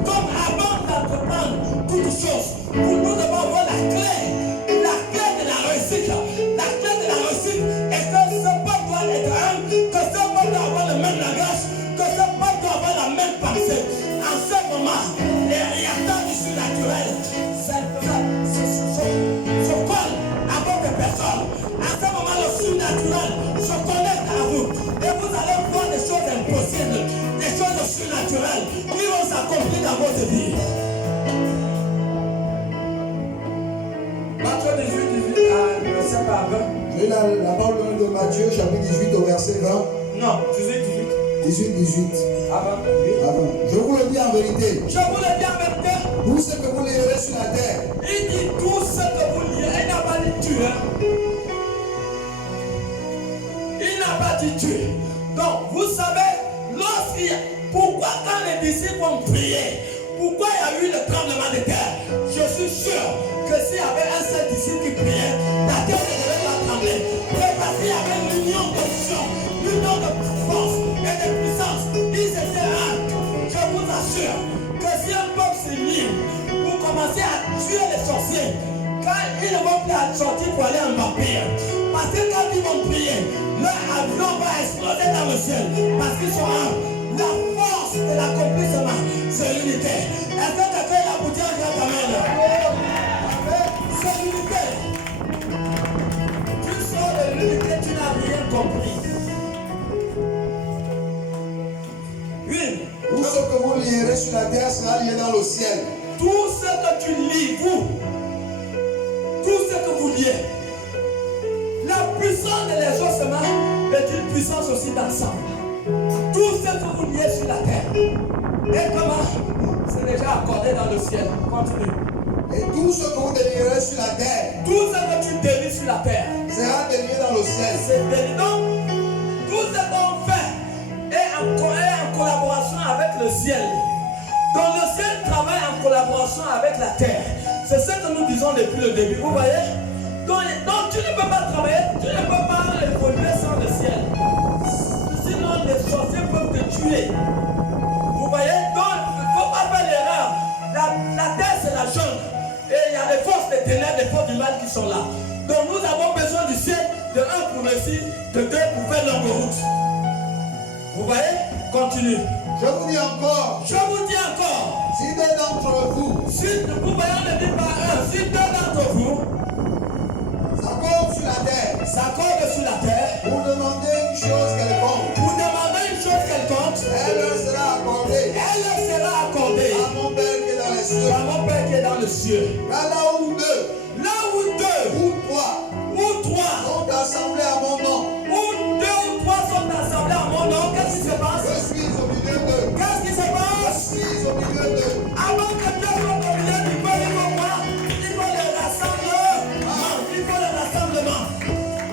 Comme avant d'entreprendre toutes choses, nous devons avoir la clé de la réussite. La clé de la réussite est que ce peuple doit être un, que ce peuple doit avoir le même langage, que ce peuple doit avoir la même pensée. En ce moment, les réacteurs du surnaturel se collent à votre personne. À ce moment, le surnaturel se connecte à vous. Et vous allez voir des choses impossibles, des choses surnaturelles qui vont s'accomplir dans votre vie. Matthieu 18, verset 20. J'ai la parole de Matthieu chapitre 18 au verset 20. Non, 18. Avant. Je vous le dis en vérité. Je vous le dis en vérité. Tout ce que vous lirez sur la terre. Il dit tout ce que vous lirez. Il n'a pas dit tu. Il n'a pas dit tu. Donc, vous savez, pourquoi quand les disciples ont prié, pourquoi il y a eu le tremblement de terre? Je suis sûr que s'il y avait un seul disciple qui priait, la terre ne devait pas trembler. Mais parce qu'il y avait l'union d'option, l'union de force et de puissance, ils étaient un. Je vous assure que si un peuple s'unit pour commencer à tuer les sorciers, quand ils ne vont plus sortir pour aller en vampire, parce que quand ils vont prier, leur avion va exploser dans le ciel, parce qu'ils sont un. La force de l'accomplissement, c'est l'unité. Est-ce que quelqu'un a pour dire un amen? C'est l'unité. Tu sors de l'unité, tu n'as rien compris. Oui. Tout ce que vous lirez sur la terre sera lié dans le ciel. Tout ce que tu lis, tout ce que vous liez, la puissance de l'exaucement est une puissance aussi d'ensemble. Tout ce que vous liez sur la terre, et comment? C'est déjà accordé dans le ciel. Continue. Et tout ce que vous délirez sur la terre, tout ce que tu délies sur la terre, sera délié dans le ciel. C'est délié. Donc, tout ce qu'on fait est en collaboration avec le ciel. Donc le ciel travaille en collaboration avec la terre. C'est ce que nous disons depuis le début. Vous voyez? Donc tu ne peux pas travailler, tu ne peux pas évoluer sans le ciel. Sinon les sorciers peuvent te tuer. Vous voyez? Donc il ne faut pas faire l'erreur. La terre c'est la jungle. Et il y a des forces des ténèbres, des forces du mal qui sont là. Donc nous avons besoin du ciel, de un pour réussir, de deux pour faire longue route. Vous voyez? Continue. Je vous dis encore. Je vous dis encore. Si deux d'entre vous. Si vous voyez, on ne dit pas un. Si deux d'entre vous s'accordent sur la terre. S'accordent sur la terre. Vous demandez une chose quelconque. Vous demandez une chose quelconque. Elle leur sera accordée. Elle leur sera accordée. À mon Père qui est dans les cieux. À mon Père qui est dans les cieux. Là où deux. Là où deux. Ou trois. Ou trois. Sont assemblés à mon nom. Où deux ou trois sont assemblés à mon nom. Qu'est-ce qui se passe? Je suis au milieu d'eux. Qu'est-ce qui se passe? Je suis au milieu d'eux. Avant que Dieu soit au milieu du peuple, il faut les rassemblements. Il faut les rassemblements.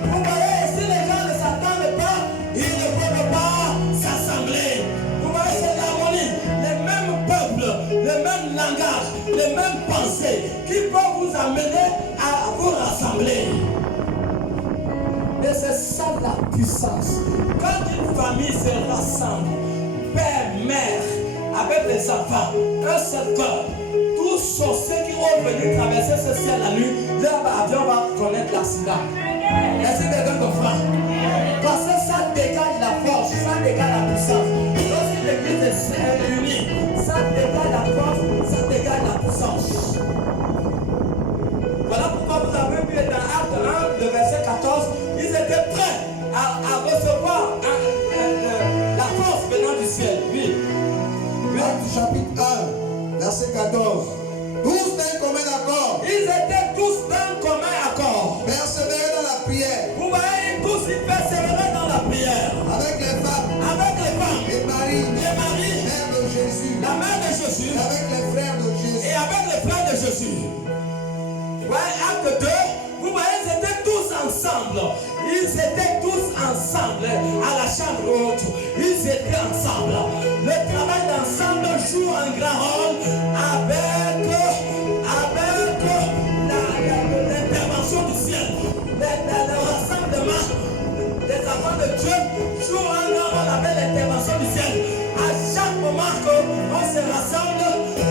Vous voyez, si les gens ne s'attendent pas, ils ne peuvent pas s'assembler. Vous voyez, c'est l'harmonie. Les mêmes peuples, les mêmes langages, les mêmes pensées qui peuvent vous amener à vous rassembler. Et c'est ça la puissance. Quand une famille se rassemble, père, mère, avec les enfants, un seul cœur. Tous ceux qui vont venir traverser ce ciel la nuit, leur avion va connaître l'accident. Est-ce que quelqu'un comprend? Parce que ça dégage la force, ça dégage la puissance. Lorsque l'église est unie, ça dégage la force, ça dégage la puissance. Voilà pourquoi vous avez vu dans Acte 1, le verset 14, ils étaient prêts à recevoir la force venant du ciel. Oui. Acte chapitre 1, verset 14. Tous d'un commun accord. Ils étaient tous d'un commun accord. Persévérer dans la prière. Vous voyez, tous ils persévéraient dans la prière. Avec les femmes. Avec les femmes. Et Marie. Et Marie. Mère de Jésus. La mère de Jésus. Et avec les frères de Jésus. Et avec les frères de Jésus. Vous voyez, acte 2. Vous voyez, ils étaient tous ensemble. Ils étaient tous ensemble à la chambre haute. Ils étaient ensemble. Le travail d'ensemble joue un grand rôle avec l'intervention du ciel. Le rassemblement des enfants de Dieu joue un grand rôle avec l'intervention du ciel. À chaque moment qu'on se rassemble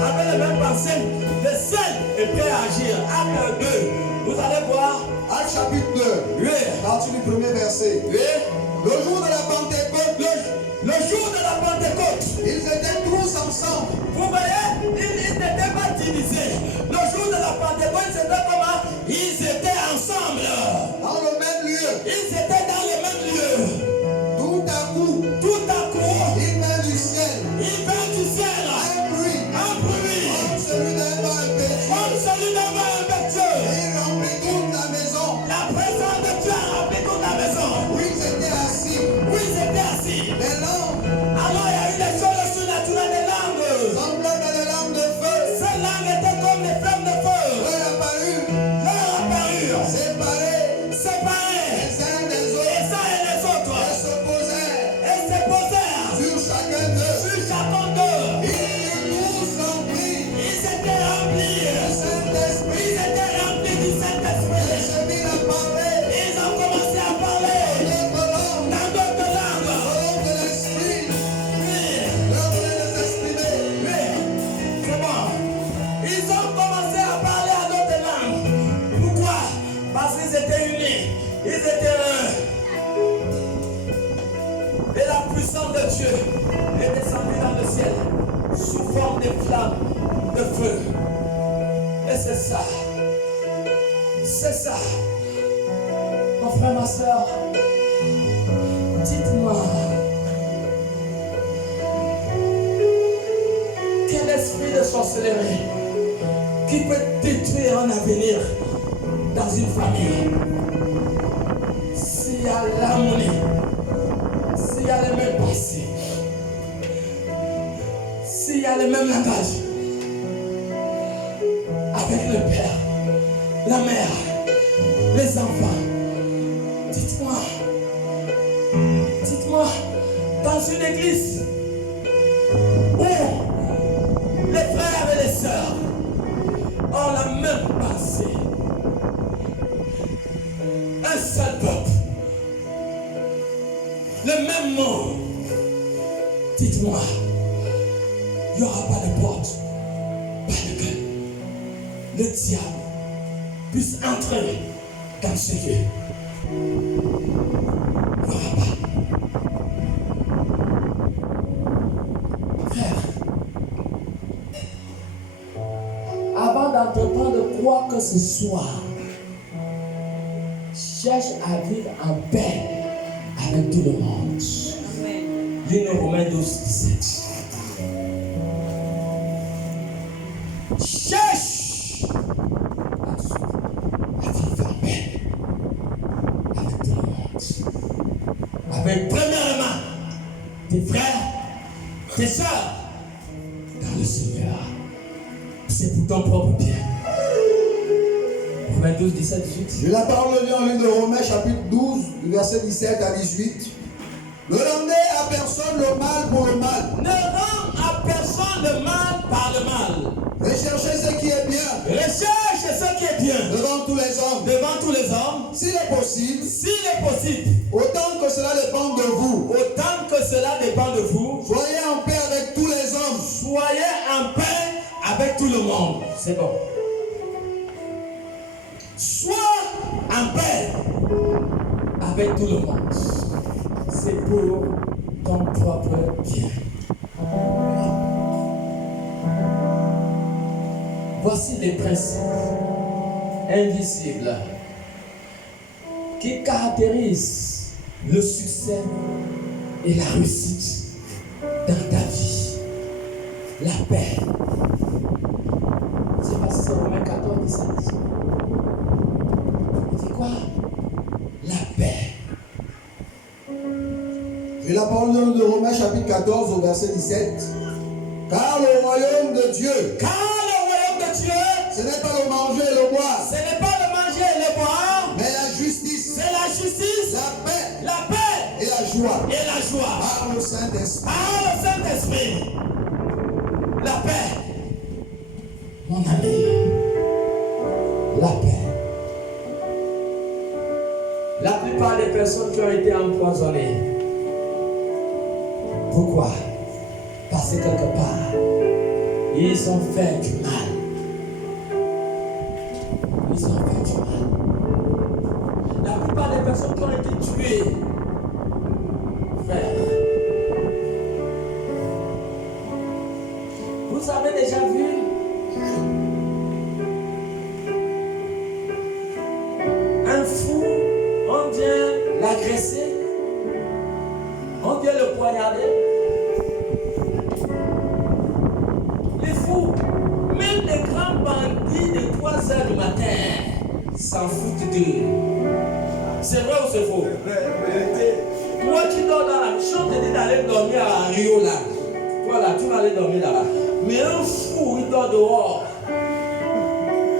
avec les mêmes pensées, le ciel est prêt à agir. Acte 2. Vous allez voir. Acte chapitre 2. Oui. Partie du premier verset. Oui. Le jour de la Pentecôte. Le jour de la Pentecôte. Ils étaient tous ensemble. Vous voyez, ils n'étaient pas divisés. Le jour de la Pentecôte, c'était comment? Ils étaient ensemble. Dans le même lieu. Ils étaient dans le même lieu. Tout à coup. Il vint du ciel. Il vint du ciel. Un bruit. Comme celui d'un vent impétueux. Et il remplit toute la maison. La présence de Dieu a rempli toute la maison. Où ils étaient assis. Les langues. Alors il y a eu des choses surnaturelles, des langues. Semblables à des lames de feu. Ces langues étaient comme des flammes de feu. Leur apparurent. Séparés. Les uns des autres. Les uns et les autres. Et se posèrent. Sur chacun d'eux. Ils Ils tous remplis. étaient remplis. Du Saint-Esprit. Ils étaient remplis du Et Saint-Esprit. se mirent à parler. Ils ont commencé à parler D'autres langues. dans d'autres langues. Selon que l'Esprit Oui, leur donnait de s'exprimer. oui, c'est bon. Ils ont commencé à parler à d'autres langues. Pourquoi? Parce qu'ils étaient unis. Ils étaient un. Et la puissance de Dieu est descendue dans le ciel sous forme de flammes de feu. Et c'est ça. C'est ça. Mon frère, ma soeur, dites-moi, quel esprit de sorcellerie qui peut détruire un avenir dans une famille? S'il y a l'harmonie, s'il y a les mêmes pensées, s'il y a le même langage avec le père, la mère, les enfants, dites-moi, dans une église où les frères et les sœurs ont la même pensée, un seul peuple, le même mot, dites-moi, il n'y aura pas de porte par laquelle le diable puisse entrer dans ce lieu. Il n'y aura pas. Frère, avant d'entreprendre quoi que ce soit, cherche à vivre en paix avec tout le monde. Lis nos Romains 12, 17. Cherche à vivre en paix avec tout le monde. Avec premièrement tes frères, tes soeurs dans le Seigneur. C'est pour ton propre bien. Romains 12, 17, 18. Et la parole de Dieu en livre de Romains chapitre 12, verset 17 à 18. Ne rendez à personne le mal pour le mal. Ne rends à personne le mal par le mal. Recherchez ce qui est bien. Recherche ce qui est bien Devant tous les hommes. devant tous les hommes. S'il est possible, S'il est possible, autant que cela dépend de vous, autant que cela dépend de vous, soyez en paix avec tous les hommes. soyez en paix avec tout le monde. C'est bon. Sois en paix avec tout le monde. C'est pour ton propre bien. Voici les principes invisibles qui caractérisent le succès et la réussite dans ta vie. La paix. C'est pas si c'est Romains 14 qui ça dit. C'est quoi? La paix. Et la parole de Romains chapitre 14 au verset 17. Car le royaume de Dieu, ce n'est pas le manger et le boire, ce n'est pas le manger et le boire, mais la justice, c'est la justice, la paix et la joie. Et la joie. Par le Saint-Esprit. Par le Saint-Esprit. La paix. Mon ami. La paix. La plupart des personnes qui ont été empoisonnées. Pourquoi? Parce que quelque part, ils ont fait du mal. Ils ont fait du mal. La plupart des personnes qui ont été tuées, frère, vous avez déjà vu un fou, on vient l'agresser, on vient le poignarder. Les fous, même les grands bandits de 3 heures du matin s'en foutent d'eux. C'est vrai ou c'est faux? Toi qui dors dans la chambre, te dis d'aller dormir à Rio là. Toi là, tu vas aller dormir là-bas. Mais un fou, il dort dehors.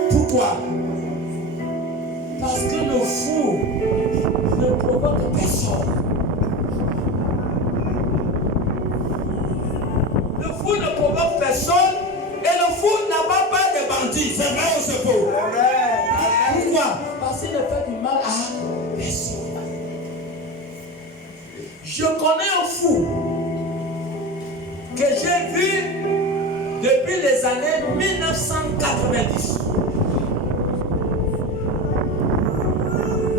Pourquoi? Parce que le fou ne provoque personne. Le fou ne provoque personne et le fou n'a pas peur des bandits. C'est vrai ou c'est faux? Pourquoi? Parce qu'il ne fait du mal à personne. Je connais un fou que j'ai vu depuis les années 1990.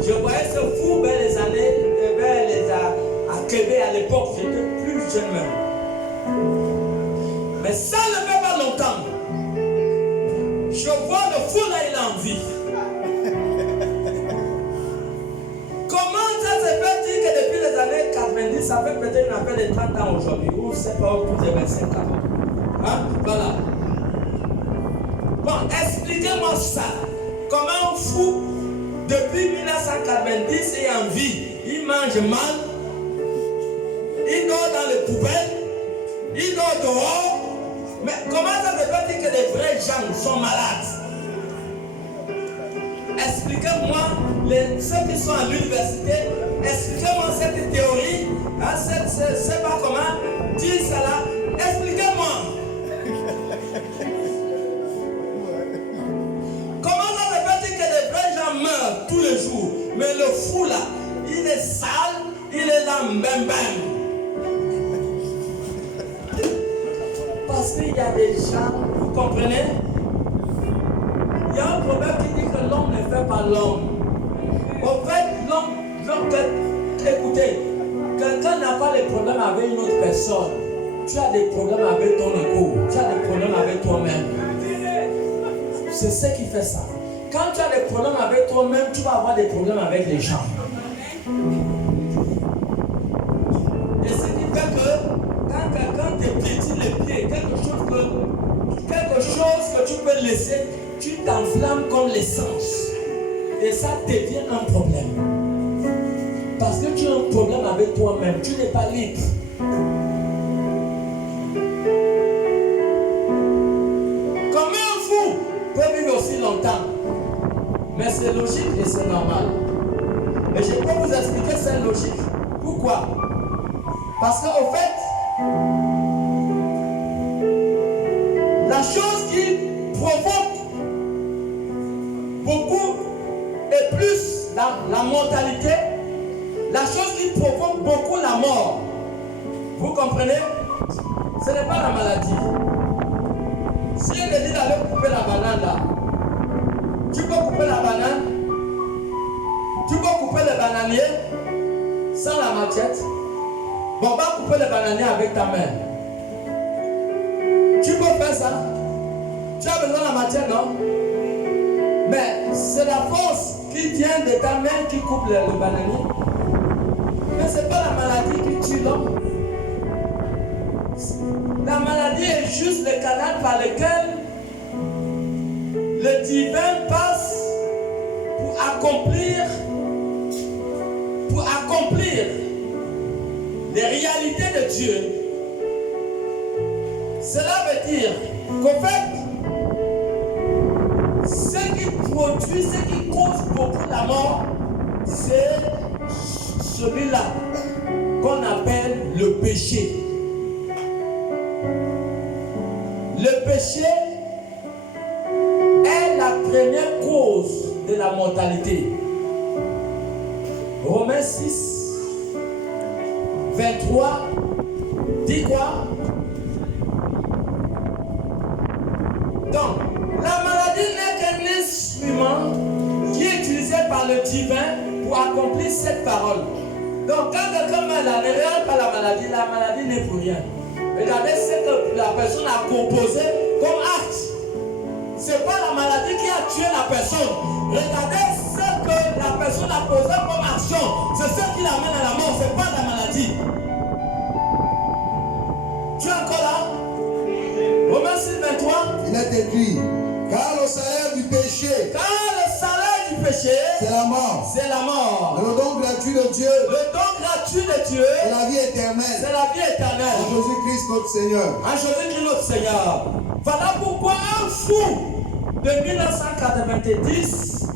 Je voyais ce fou vers les années, à Québec à l'époque, j'étais plus jeune même. Mais ça ne fait pas longtemps. Je vois le fou là, il est en vie. Comment ça se fait que depuis les années 90, ça fait peut-être une affaire de 30 ans aujourd'hui, ou c'est pas autour de 25 ans. Hein? Voilà. Bon, expliquez-moi ça. Comment un fou, depuis 1990, est en vie? Il mange mal, il dort dans les poubelles, il dort dehors. Mais comment ça se fait que les vrais gens sont malades? Expliquez-moi, ceux qui sont à l'université, expliquez-moi cette théorie, hein, c'est pas comment, dis ça là, expliquez-moi. Comment ça se fait que les vrais gens meurent tous les jours, mais le fou là, il est sale, il est là, bam bam. Parce qu'il y a des gens, vous comprenez? Il y a un proverbe qui dit que l'homme ne fait pas l'homme. En fait, l'homme, écoutez, quelqu'un n'a pas de problème avec une autre personne. Tu as des problèmes avec ton égo, tu as des problèmes avec toi-même. C'est ce qui fait ça. Quand tu as des problèmes avec toi-même, tu vas avoir des problèmes avec les gens. Et ce qui fait que quand quelqu'un te piétine les pieds, quelque chose que tu peux laisser, tu t'enflammes comme l'essence. Et ça devient un problème. Parce que tu as un problème avec toi-même, tu n'es pas libre. Comment un fou peut vivre aussi longtemps? Mais c'est logique et c'est normal. Mais je peux vous expliquer cette logique. Pourquoi? Parce qu'au fait, la chose qui provoque beaucoup et plus la mortalité, la chose qui provoque beaucoup la mort, vous comprenez? Ce n'est pas la maladie. machette. Bon, va couper le bananier avec ta main. Tu peux faire ça. Tu as besoin de la machette, non? Mais c'est la force qui vient de ta main qui coupe le bananier. Mais ce n'est pas la maladie qui tue l'homme. La maladie est juste le canal par lequel le divin passe pour accomplir les réalités de Dieu. Cela veut dire qu'au fait, ce qui produit, ce qui cause beaucoup la mort, c'est celui-là qu'on appelle le péché. Le péché est la première cause de la mortalité. Romains 6, 23, dit quoi? Donc, la maladie n'est qu'un instrument qui est utilisé par le divin pour accomplir cette parole. Donc, quand quelqu'un meurt là, ne regarde pas la maladie n'est pour rien. Regardez ce que la personne a composé comme acte. Ce n'est pas la maladie qui a tué la personne. Regardez ce que la personne a posé comme action. C'est ce qui l'amène à la mort, ce n'est pas la maladie. Tu es encore là? Romains 6, 23. Il est écrit, car le salaire du péché, c'est la mort. C'est la mort. Le don gratuit de Dieu, Le don gratuit de Dieu, c'est la vie éternelle. c'est la vie En éternelle. Jésus-Christ notre Seigneur. En Jésus-Christ notre Seigneur. Voilà pourquoi un fou de 1990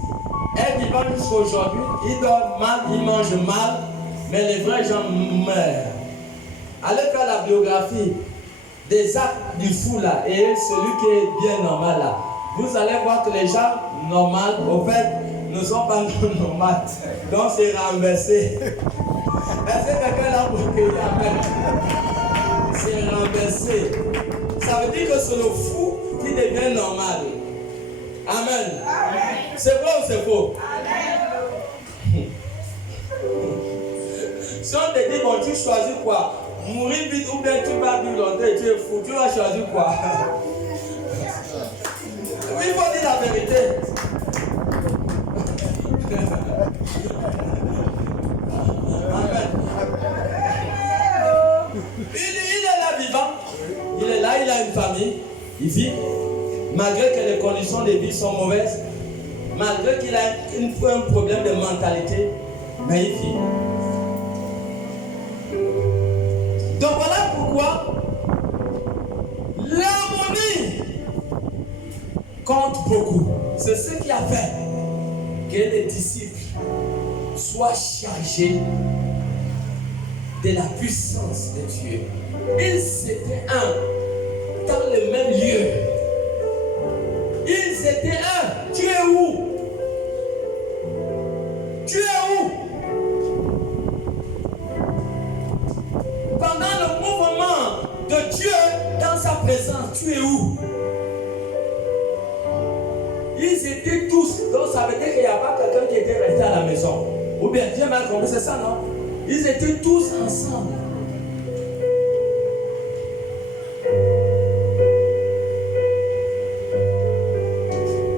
est vivant jusqu'à aujourd'hui. Il dort mal, il mange mal, mais les vrais gens meurent. Allez faire la biographie des actes du fou là et celui qui est bien normal là. Vous allez voir que les gens normaux, au fait, ne sont pas normaux. Donc c'est renversé. Est-ce que quelqu'un là pour qu'il y ait c'est renversé. Ça veut dire que c'est le fou qui devient normal. Amen. C'est vrai ou c'est faux? Si on te dit, bon, tu choisis quoi? Mourir vite ou bien tu vas vivre longtemps et tu es fou, tu vas choisir quoi? Oui, il faut dire la vérité. Amen. Il est là vivant. Il est là, il a une famille. Il vit. Malgré que les conditions de vie sont mauvaises. Malgré qu'il a un problème de mentalité. Mais il vit. Donc voilà pourquoi l'harmonie compte beaucoup. C'est ce qui a fait que les disciples soient chargés de la puissance de Dieu. Ils étaient un dans le même lieu. Ils étaient un. Tu es où? Tu es où? Pendant le mouvement de Dieu dans sa présence, tu es où? Ils étaient tous. Donc ça veut dire qu'il n'y a pas quelqu'un qui était resté à la maison. Ou bien Dieu m'a compris, c'est ça, non? Ils étaient tous ensemble.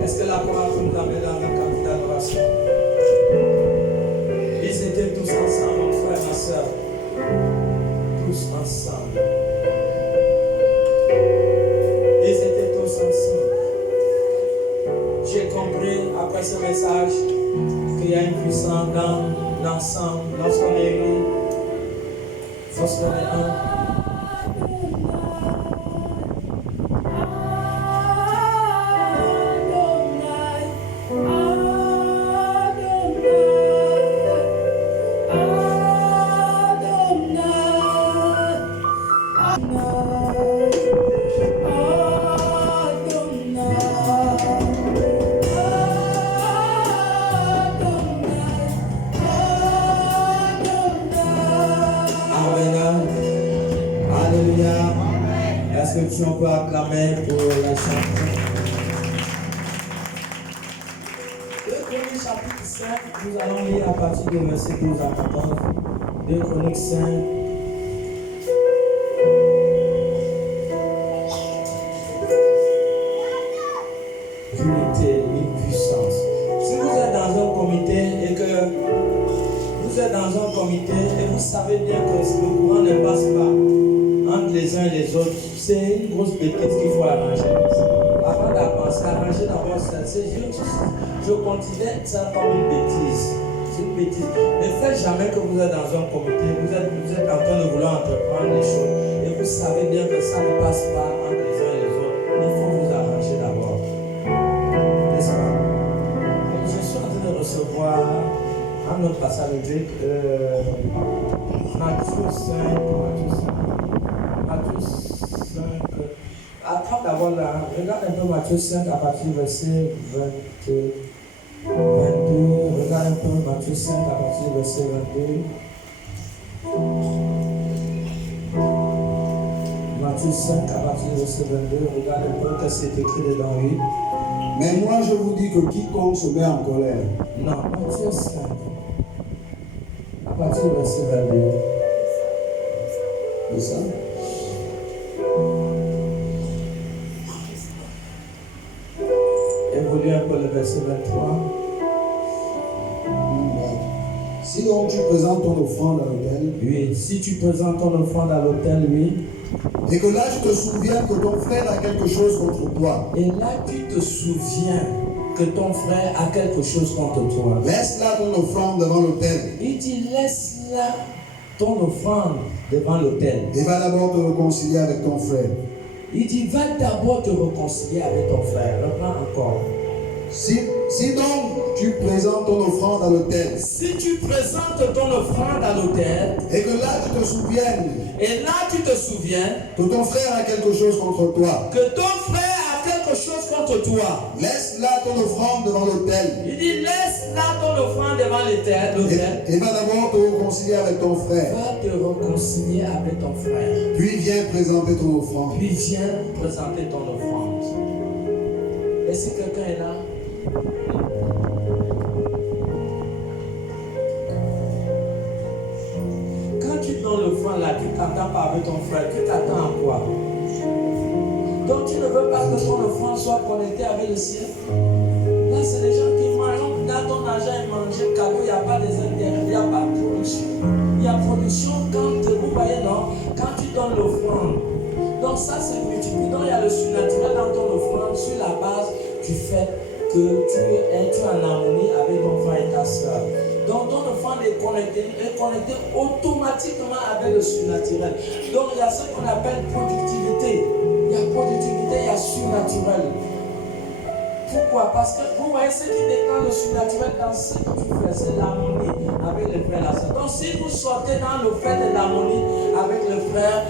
Est-ce que la parole peut nous amener dans la qualité d'adoration? Ils étaient tous ensemble, mon frère, ma soeur. Tous ensemble. Ils étaient tous ensemble. J'ai compris après ce message qu'il y a une puissance dans l'ensemble, lorsqu'on est unis, lorsqu'on est un. Est-ce que on peut acclamer pour la chanson? chapitre 5, nous allons lire à partir du verset 12 à 14. 2 Chroniques 5. Unité, une puissance. Si vous êtes dans un comité et que vous êtes dans un comité et vous savez bien que le courant ne passe pas entre les uns et les autres, c'est une grosse bêtise qu'il faut arranger. Avant d'avancer, arranger d'abord ça. Je considère ça comme une bêtise. C'est une bêtise. Ne faites jamais que vous êtes dans un comité, vous êtes en train de vouloir entreprendre des choses et vous savez bien que ça ne passe pas entre les uns et les autres. Il faut vous arranger d'abord. N'est-ce pas? Je suis en train de recevoir un autre passage biblique, Matthieu 5. Attends d'abord là, regarde un peu Matthieu 5 à partir du verset 22. Regarde un peu Matthieu 5 à partir du verset 22. Matthieu 5 à partir du verset 22. Regarde un peu ce que c'est écrit dedans, oui. Mais moi je vous dis que quiconque se met en colère. Non, Matthieu 5 à partir du verset 22. C'est ça? Évolue un peu le verset 23. Si donc tu présentes ton offrande à l'autel, Oui, si tu présentes ton offrande à l'autel, oui. et que là tu te souviens que ton frère a quelque chose contre toi, Et là, tu te souviens que ton frère a quelque chose contre toi. laisse là ton offrande devant l'autel Il dit, laisse là ton offrande devant l'autel. et va d'abord te réconcilier avec ton frère. Il dit, va d'abord te réconcilier avec ton frère. Reprends encore. Si donc tu présentes ton offrande à l'autel, Si tu présentes ton offrande à l'autel, et que là tu te souviennes et là tu te souviens que ton frère a quelque chose contre toi, que ton frère a quelque chose contre toi, laisse là ton offrande devant l'autel il dit, laisse là ton offrande devant l'autel. et va d'abord te réconcilier avec ton frère. Va te réconcilier avec ton frère. Puis viens présenter ton offrande. Puis viens présenter ton offrande. Est-ce que quelqu'un est là? Quand tu donnes l'offrande là, tu t'attends pas avec ton frère, tu t'attends à quoi? Donc tu ne veux pas que ton offrande soit connectée avec le ciel? Là, c'est les gens qui mangent. Dans ton argent, ils mangent cadeau, il n'y a pas des intérêts, il n'y a pas de production. Il y a production quand, vous voyez, non? Quand tu donnes l'offrande. Donc ça, c'est multiplié. Donc il y a le surnaturel dans ton offrande sur la base du fait que tu es en harmonie avec ton frère et ta soeur. Donc ton offrande est connectée automatiquement avec le surnaturel. Donc il y a ce qu'on appelle productivité. Il y a productivité, il y a surnaturel. Pourquoi? Parce que vous voyez ce qui déclenche le surnaturel dans ce que tu fais, c'est l'harmonie avec le frère et la soeur. Donc si vous sortez dans le fait de l'harmonie avec le frère,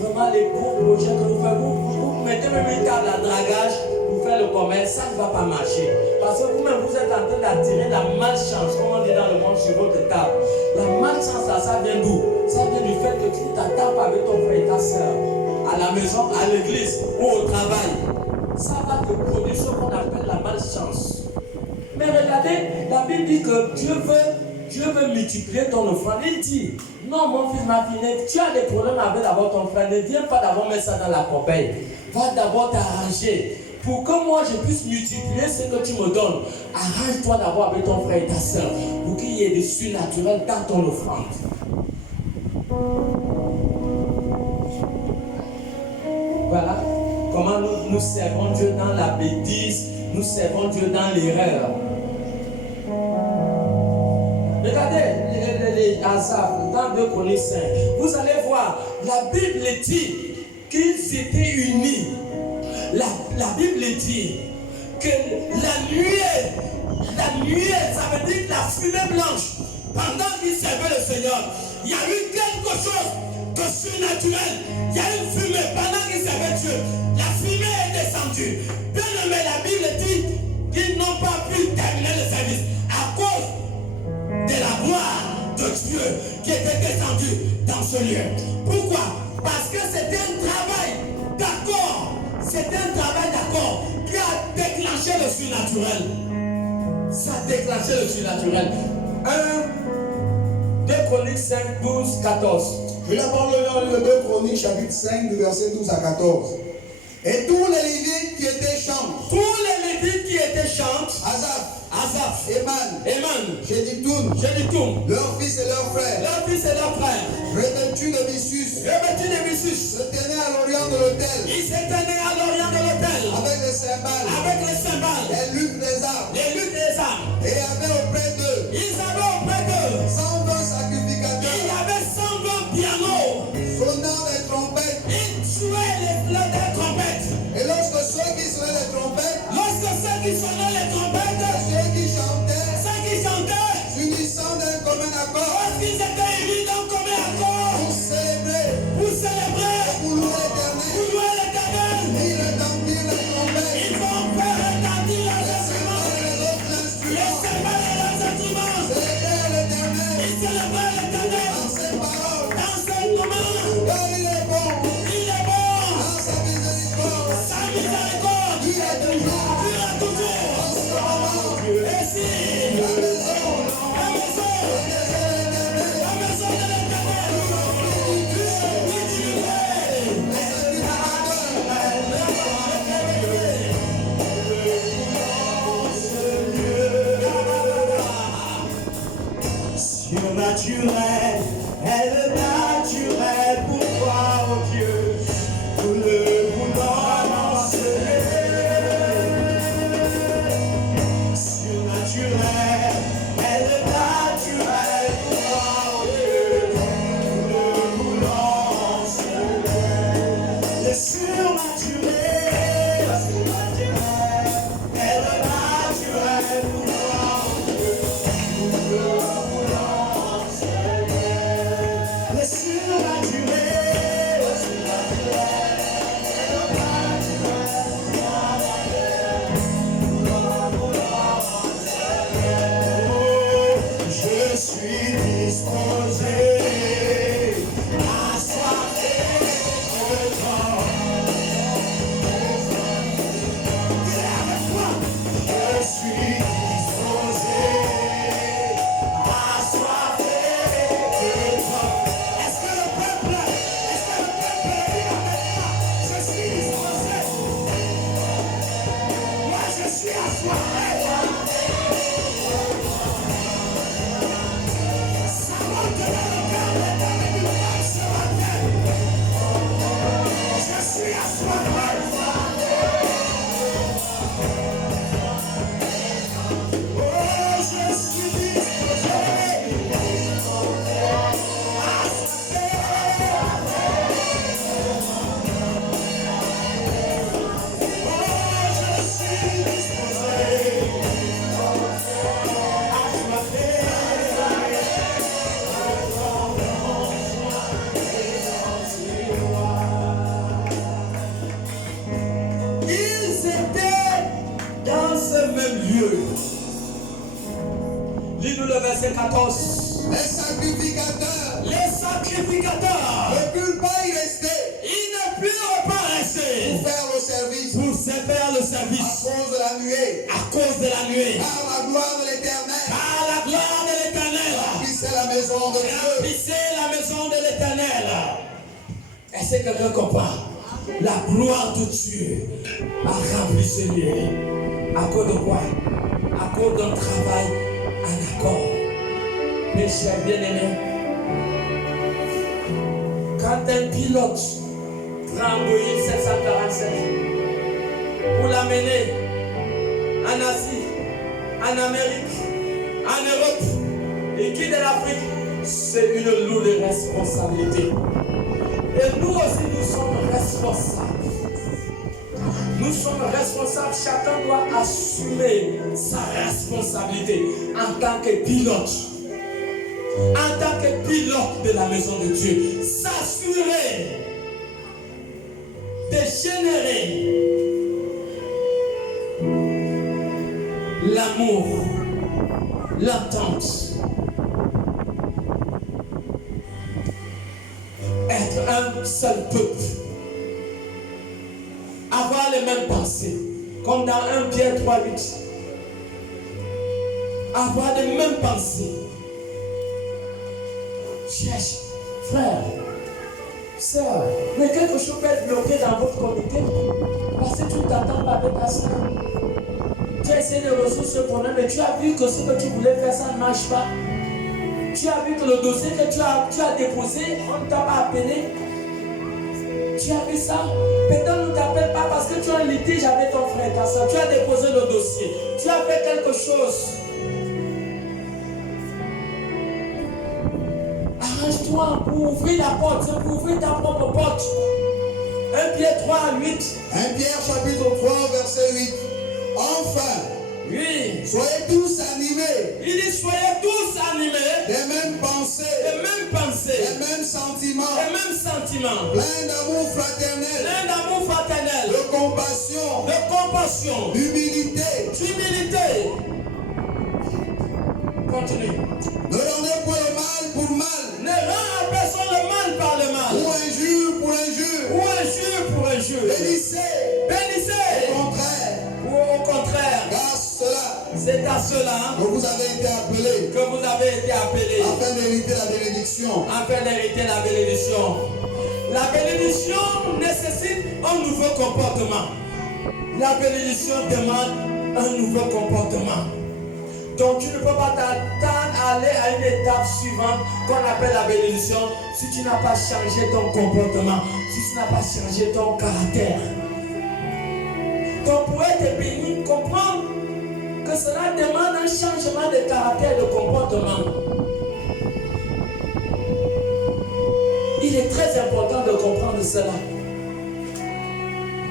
vraiment les gros projets que vous faites, vous mettez même une table à dragage, vous faites le commerce, ça ne va pas marcher. Parce que vous-même, vous êtes en train d'attirer la malchance, comme on dit dans le monde, sur votre table. La malchance, ça vient d'où? Ça vient du fait que tu ne t'attends pas avec ton frère et ta soeur, à la maison, à l'église ou au travail. Ça va te produire ce qu'on appelle la malchance. Mais regardez, la Bible dit que Dieu veut multiplier ton offrande. Il dit, non mon fils, ma fille, tu as des problèmes avec d'abord ton frère, ne viens pas d'abord mettre ça dans la corbeille. Va d'abord t'arranger. Pour que moi je puisse multiplier ce que tu me donnes, arrange-toi d'abord avec ton frère et ta soeur, pour qu'il y ait des surnaturels dans ton offrande. Voilà comment nous servons Dieu dans la bêtise, nous servons Dieu dans l'erreur. Regardez les Asaph, dans 2 Chroniques 5. Vous allez voir, la Bible dit qu'ils étaient unis. La Bible dit que la nuée, ça veut dire la fumée blanche, pendant qu'ils servaient le Seigneur, il y a eu quelque chose de surnaturel. Il y a une fumée pendant qu'ils servaient Dieu. La fumée est descendue. Bien aimé, la Bible dit qu'ils n'ont pas pu terminer le service à cause de la gloire de Dieu qui était descendue dans ce lieu. Pourquoi? Parce que c'était un travail d'accord. C'était un travail d'accord qui a déclenché le surnaturel. Ça a déclenché le surnaturel. 2 Chroniques 5, 12, 14. Je la parle dans le 2 Chroniques, chapitre 5, du verset 12 à 14. Et tous les Lévites qui étaient chantent, Tous les Lévites qui étaient chantent, Asaph, Asaph, Éman, Éman, Jéduthun, Jéduthun, leurs fils et leurs frères, leurs fils et leurs frères, revêtus de Missus, revêtus de Missus, se tenaient à l'orient de l'autel, ils s'éteignaient à l'orient de l'autel, avec les cymbales, avec les cymbales, les luttes des armes, les luttes des armes. et avaient auprès d'eux Ils avaient auprès d'eux, 120 il y sacrificateurs, avait 120 pianos, sonnant les trompettes. ils jouaient les trompettes. Et lorsque ceux qui sonnaient les trompettes, Lorsque ceux qui sonnaient les trompettes, ceux qui chantaient, ceux qui chantaient, s'unissant d'un commun accord, lorsqu'ils étaient unis dans comme accord pour célébrer, pour célébrer, pour louer l'Éternel, pour louer l'Éternel, ils retentirent les trompettes, ils vont faire retentir leurs les instruments, cymbales et les autres les instruments, cymbales et leurs instruments. célébrer l'Éternel Ils célébraient l'Éternel dans ses paroles, dans ses commandes. car il est bon, Il est bon, dans sa miséricorde, sa miséricorde il est toujours, dure toujours. en ce moment, Et si la maison, la maison de l'Éternel, de l'Éternel, Surnaturel, elle naturel pour toi, oh Dieu, nous le voulons enseigner. Surnaturel, elle naturel pour toi, oh Dieu, nous le voulons enseigner. Le surnaturel, elle naturel pour toi, oh Dieu, nous le voulons enseigner. Le surnaturel, je suis disposé à soiffer de toi. Je suis disposé à soiffer de toi. Est-ce que le peuple dit maintenant? Je suis disposé. Moi je suis assoiffé. Ça monte dans le cœur de l'homme ce matin. Je suis assoiffé. Oh, je suis disposé à soiffer. Oh, je suis disposé à soiffer. ils étaient dans ce même lieu. Lis-nous le verset 14. les sacrificateurs Les sacrificateurs, ne purent pas y rester ils ne purent pas rester pour faire le service pour se faire le à service cause de la nuée, à cause de la nuée. car la gloire de l'Éternel Car la gloire de l'Éternel remplissait la maison de Dieu. remplissait la maison de l'Éternel. Est-ce que quelqu'un comprend? La gloire de Dieu a rempli ce lieu. À cause de quoi? À cause d'un travail en accord. Mes chers bien-aimés, quand un pilote prend Boeing 747 pour l'amener en Asie, en Amérique, en Europe et quitte l'Afrique, c'est une lourde responsabilité. Et nous aussi, nous sommes responsables. Nous sommes responsables, chacun doit assumer sa responsabilité en tant que pilote. En tant que pilote de la maison de Dieu, s'assurer de générer l'amour, l'entente, être un seul peuple, avoir les mêmes pensées, comme dans 1 Pierre 3:8. avoir les mêmes pensées. Cherche, frère, sœur, mais quelque chose peut être bloqué dans votre comité parce que tu t'attends pas avec ta sœur. Tu as essayé de résoudre ce problème et tu as vu que ce que tu voulais faire, ça ne marche pas. Tu as vu que le dossier que tu as déposé, on ne t'a pas appelé. Tu as vu ça? Peut-être on ne t'appelle pas parce que tu as un litige avec ton frère et ta soeur. Tu as déposé le dossier. Tu as fait quelque chose. Arrange-toi pour ouvrir la porte. C'est pour ouvrir ta propre porte. 1 Pierre 3 à 8. 1 Pierre chapitre 3 verset 8. Enfin, Oui. soyez tous animés Il dit soyez tous animés. des mêmes pensées, Les mêmes pensées. des mêmes sentiments, Les mêmes sentiments. pleins d'amour fraternel, Plein d'amour fraternel. de compassion, De compassion. d'humilité. D'humilité. Continue. Ne rendez point le mal pour mal, Ne rends à personne le mal par le ou mal. injure pour injure. Ou injure pour injure. Bénissez, Bénissez. au contraire, Ou au contraire. car cela C'est à cela que vous avez été appelés, que vous avez été appelés afin d'hériter la bénédiction. afin d'hériter la bénédiction. La bénédiction nécessite un nouveau comportement. La bénédiction demande un nouveau comportement. Donc tu ne peux pas t'attendre à aller à une étape suivante qu'on appelle la bénédiction si tu n'as pas changé ton comportement, si tu n'as pas changé ton caractère. Donc pour être béni, comprendre que cela demande un changement de caractère, de comportement. Il est très important de comprendre cela.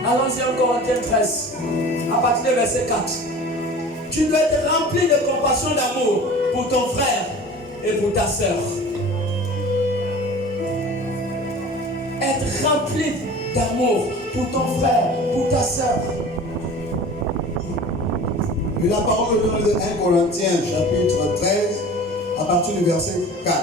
Allons-y en Corinthiens 13, à partir du verset 4. Tu dois être rempli de compassion, d'amour pour ton frère et pour ta sœur. Être rempli d'amour pour ton frère, pour ta sœur. Et la parole de 1 Corinthiens chapitre 13 à partir du verset 4.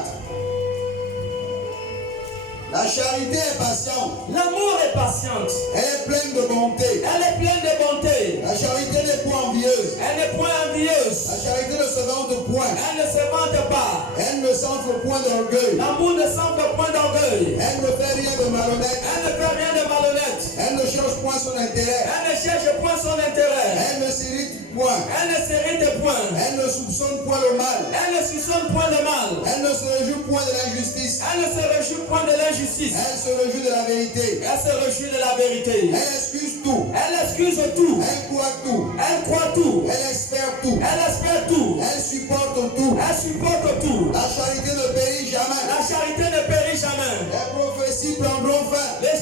La charité est patiente, L'amour est patiente. elle est pleine de bonté. Elle est pleine de bonté. La charité n'est point envieuse. Elle n'est point envieuse. La charité ne se vante point. Elle ne se vante pas. Elle ne s'enfle point d'orgueil. L'amour ne semble point d'orgueil. Elle ne fait rien de malhonnête. Elle ne fait rien de malhonnête. Elle ne cherche point son intérêt. Elle ne cherche point son intérêt. Elle ne s'irrite point. Elle ne s'irrite point. Elle ne soupçonne point le mal. Elle ne soupçonne point le mal. Elle ne se réjouit point de l'injustice. Elle ne se réjouit point de l'injustice. Elle se réjouit de la vérité. Elle se réjouit de la vérité. Elle excuse tout. Elle excuse tout. Elle croit tout. Elle croit tout. Elle espère tout. Elle espère tout. Elle supporte tout. Elle supporte tout. La charité ne périt jamais. La charité ne périt jamais. Les prophéties prendront fin. Les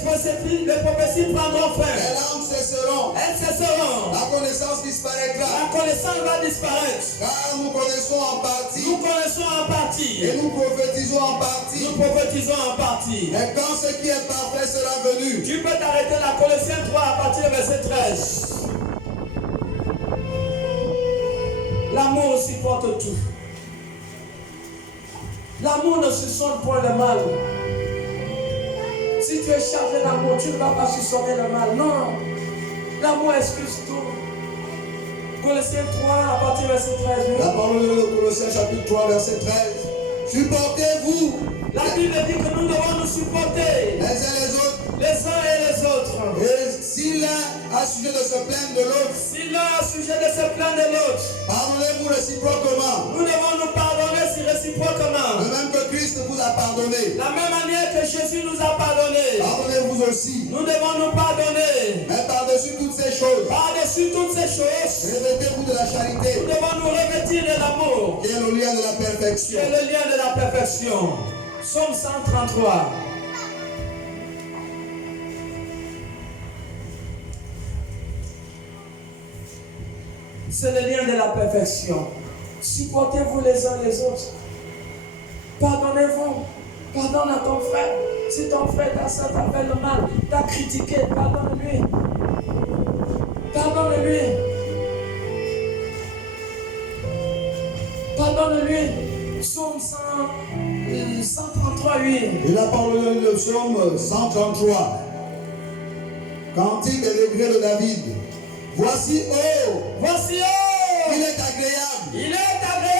prophéties prendront fin. Les langues cesseront. Elles cesseront. La connaissance disparaîtra. La connaissance va disparaître. Car nous connaissons en Nous partie. connaissons en partie. Et nous prophétisons en partie. Nous prophétisons en partie. Et quand ce qui est parfait sera venu, Tu peux t'arrêter la Colossiens 3 à partir du verset 13. L'amour supporte tout. L'amour ne soupçonne point le mal. Si tu es chargé d'amour, tu ne vas pas soupçonner le mal. Non. L'amour excuse tout. Colossiens 3 à partir du verset 13. la parole de Colossiens chapitre 3 verset 13. Supportez-vous La Bible dit que nous devons nous supporter les uns les autres. les uns et les autres. Et si l'un a sujet de se plaindre de l'autre, Si l'un a sujet de se plaindre de l'autre, pardonnez-vous réciproquement. nous devons nous pardonner si réciproquement. De même que Christ vous a pardonné, La même manière que Jésus nous a pardonné, pardonnez-vous aussi. nous devons nous pardonner. Mais par-dessus toutes ces choses, Par-dessus toutes ces choses, revêtez-vous de la nous charité, devons nous revêtir de l'amour, qui est le lien de la qui perfection. est le lien de la perfection. Psaume 133. C'est le lien de la perfection. Supportez-vous les uns les autres. Pardonnez-vous. Pardonne à ton frère. Si ton frère, ta soeur t'a fait le mal, t'a critiqué, pardonne-lui. Pardonne-lui. Pardonne-lui. Psaume 133, 8. Et la parole de psaume 133. Cantique des degrés de David. Voici, oh, Voici, il oh, est agréable il est agréable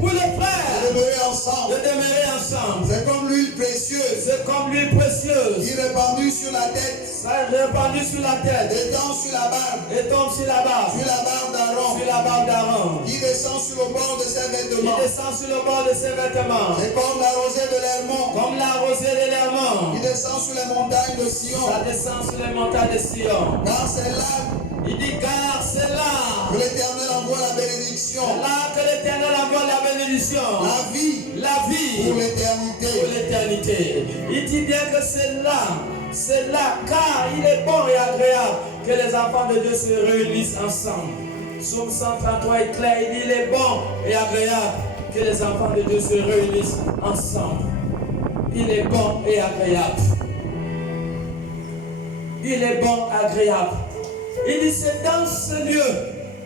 Pour les frères. de demeurer De ensemble. demeurer ensemble. C'est comme l'huile précieuse C'est comme l'huile précieuse. qui est répandue sur la tête, Ça est répandu sur la tête. descend sur la barbe, Et tombe sur la barbe. sur la barbe d'Aaron, Sur la barbe d'Aaron. qui descend sur le bord de ses Il vêtements. descend sur le bord de ses vêtements. C'est comme la rosée de l'Hermon, Comme la rosée de l'Hermon. qui descend sur les montagnes de Sion. Ça descend sur les montagnes de Sion. Car c'est là Il dit car c'est là. que l'Éternel envoie la bénédiction, C'est là que l'Éternel envoie la bénédiction. la vie La vie. pour Pour l'éternité. l'éternité. Il dit bien que c'est là, car il est bon et agréable que les enfants de Dieu se réunissent ensemble. Psaume 133 est clair, il dit il est bon et agréable que les enfants de Dieu se réunissent ensemble. Il est bon et agréable. Il est bon, agréable. Il dit c'est dans ce lieu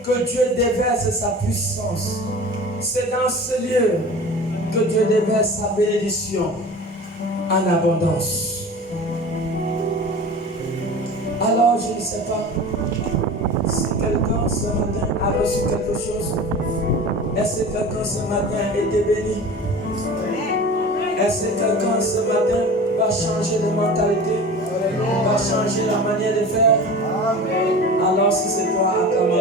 que Dieu déverse sa puissance. C'est dans ce lieu que Dieu déverse sa bénédiction en abondance. Alors, je ne sais pas si quelqu'un ce matin a reçu quelque chose. Est-ce que quelqu'un ce matin a été béni? Est-ce que quelqu'un ce matin va changer de mentalité? Va changer la manière de faire? Alors, si c'est toi, acclame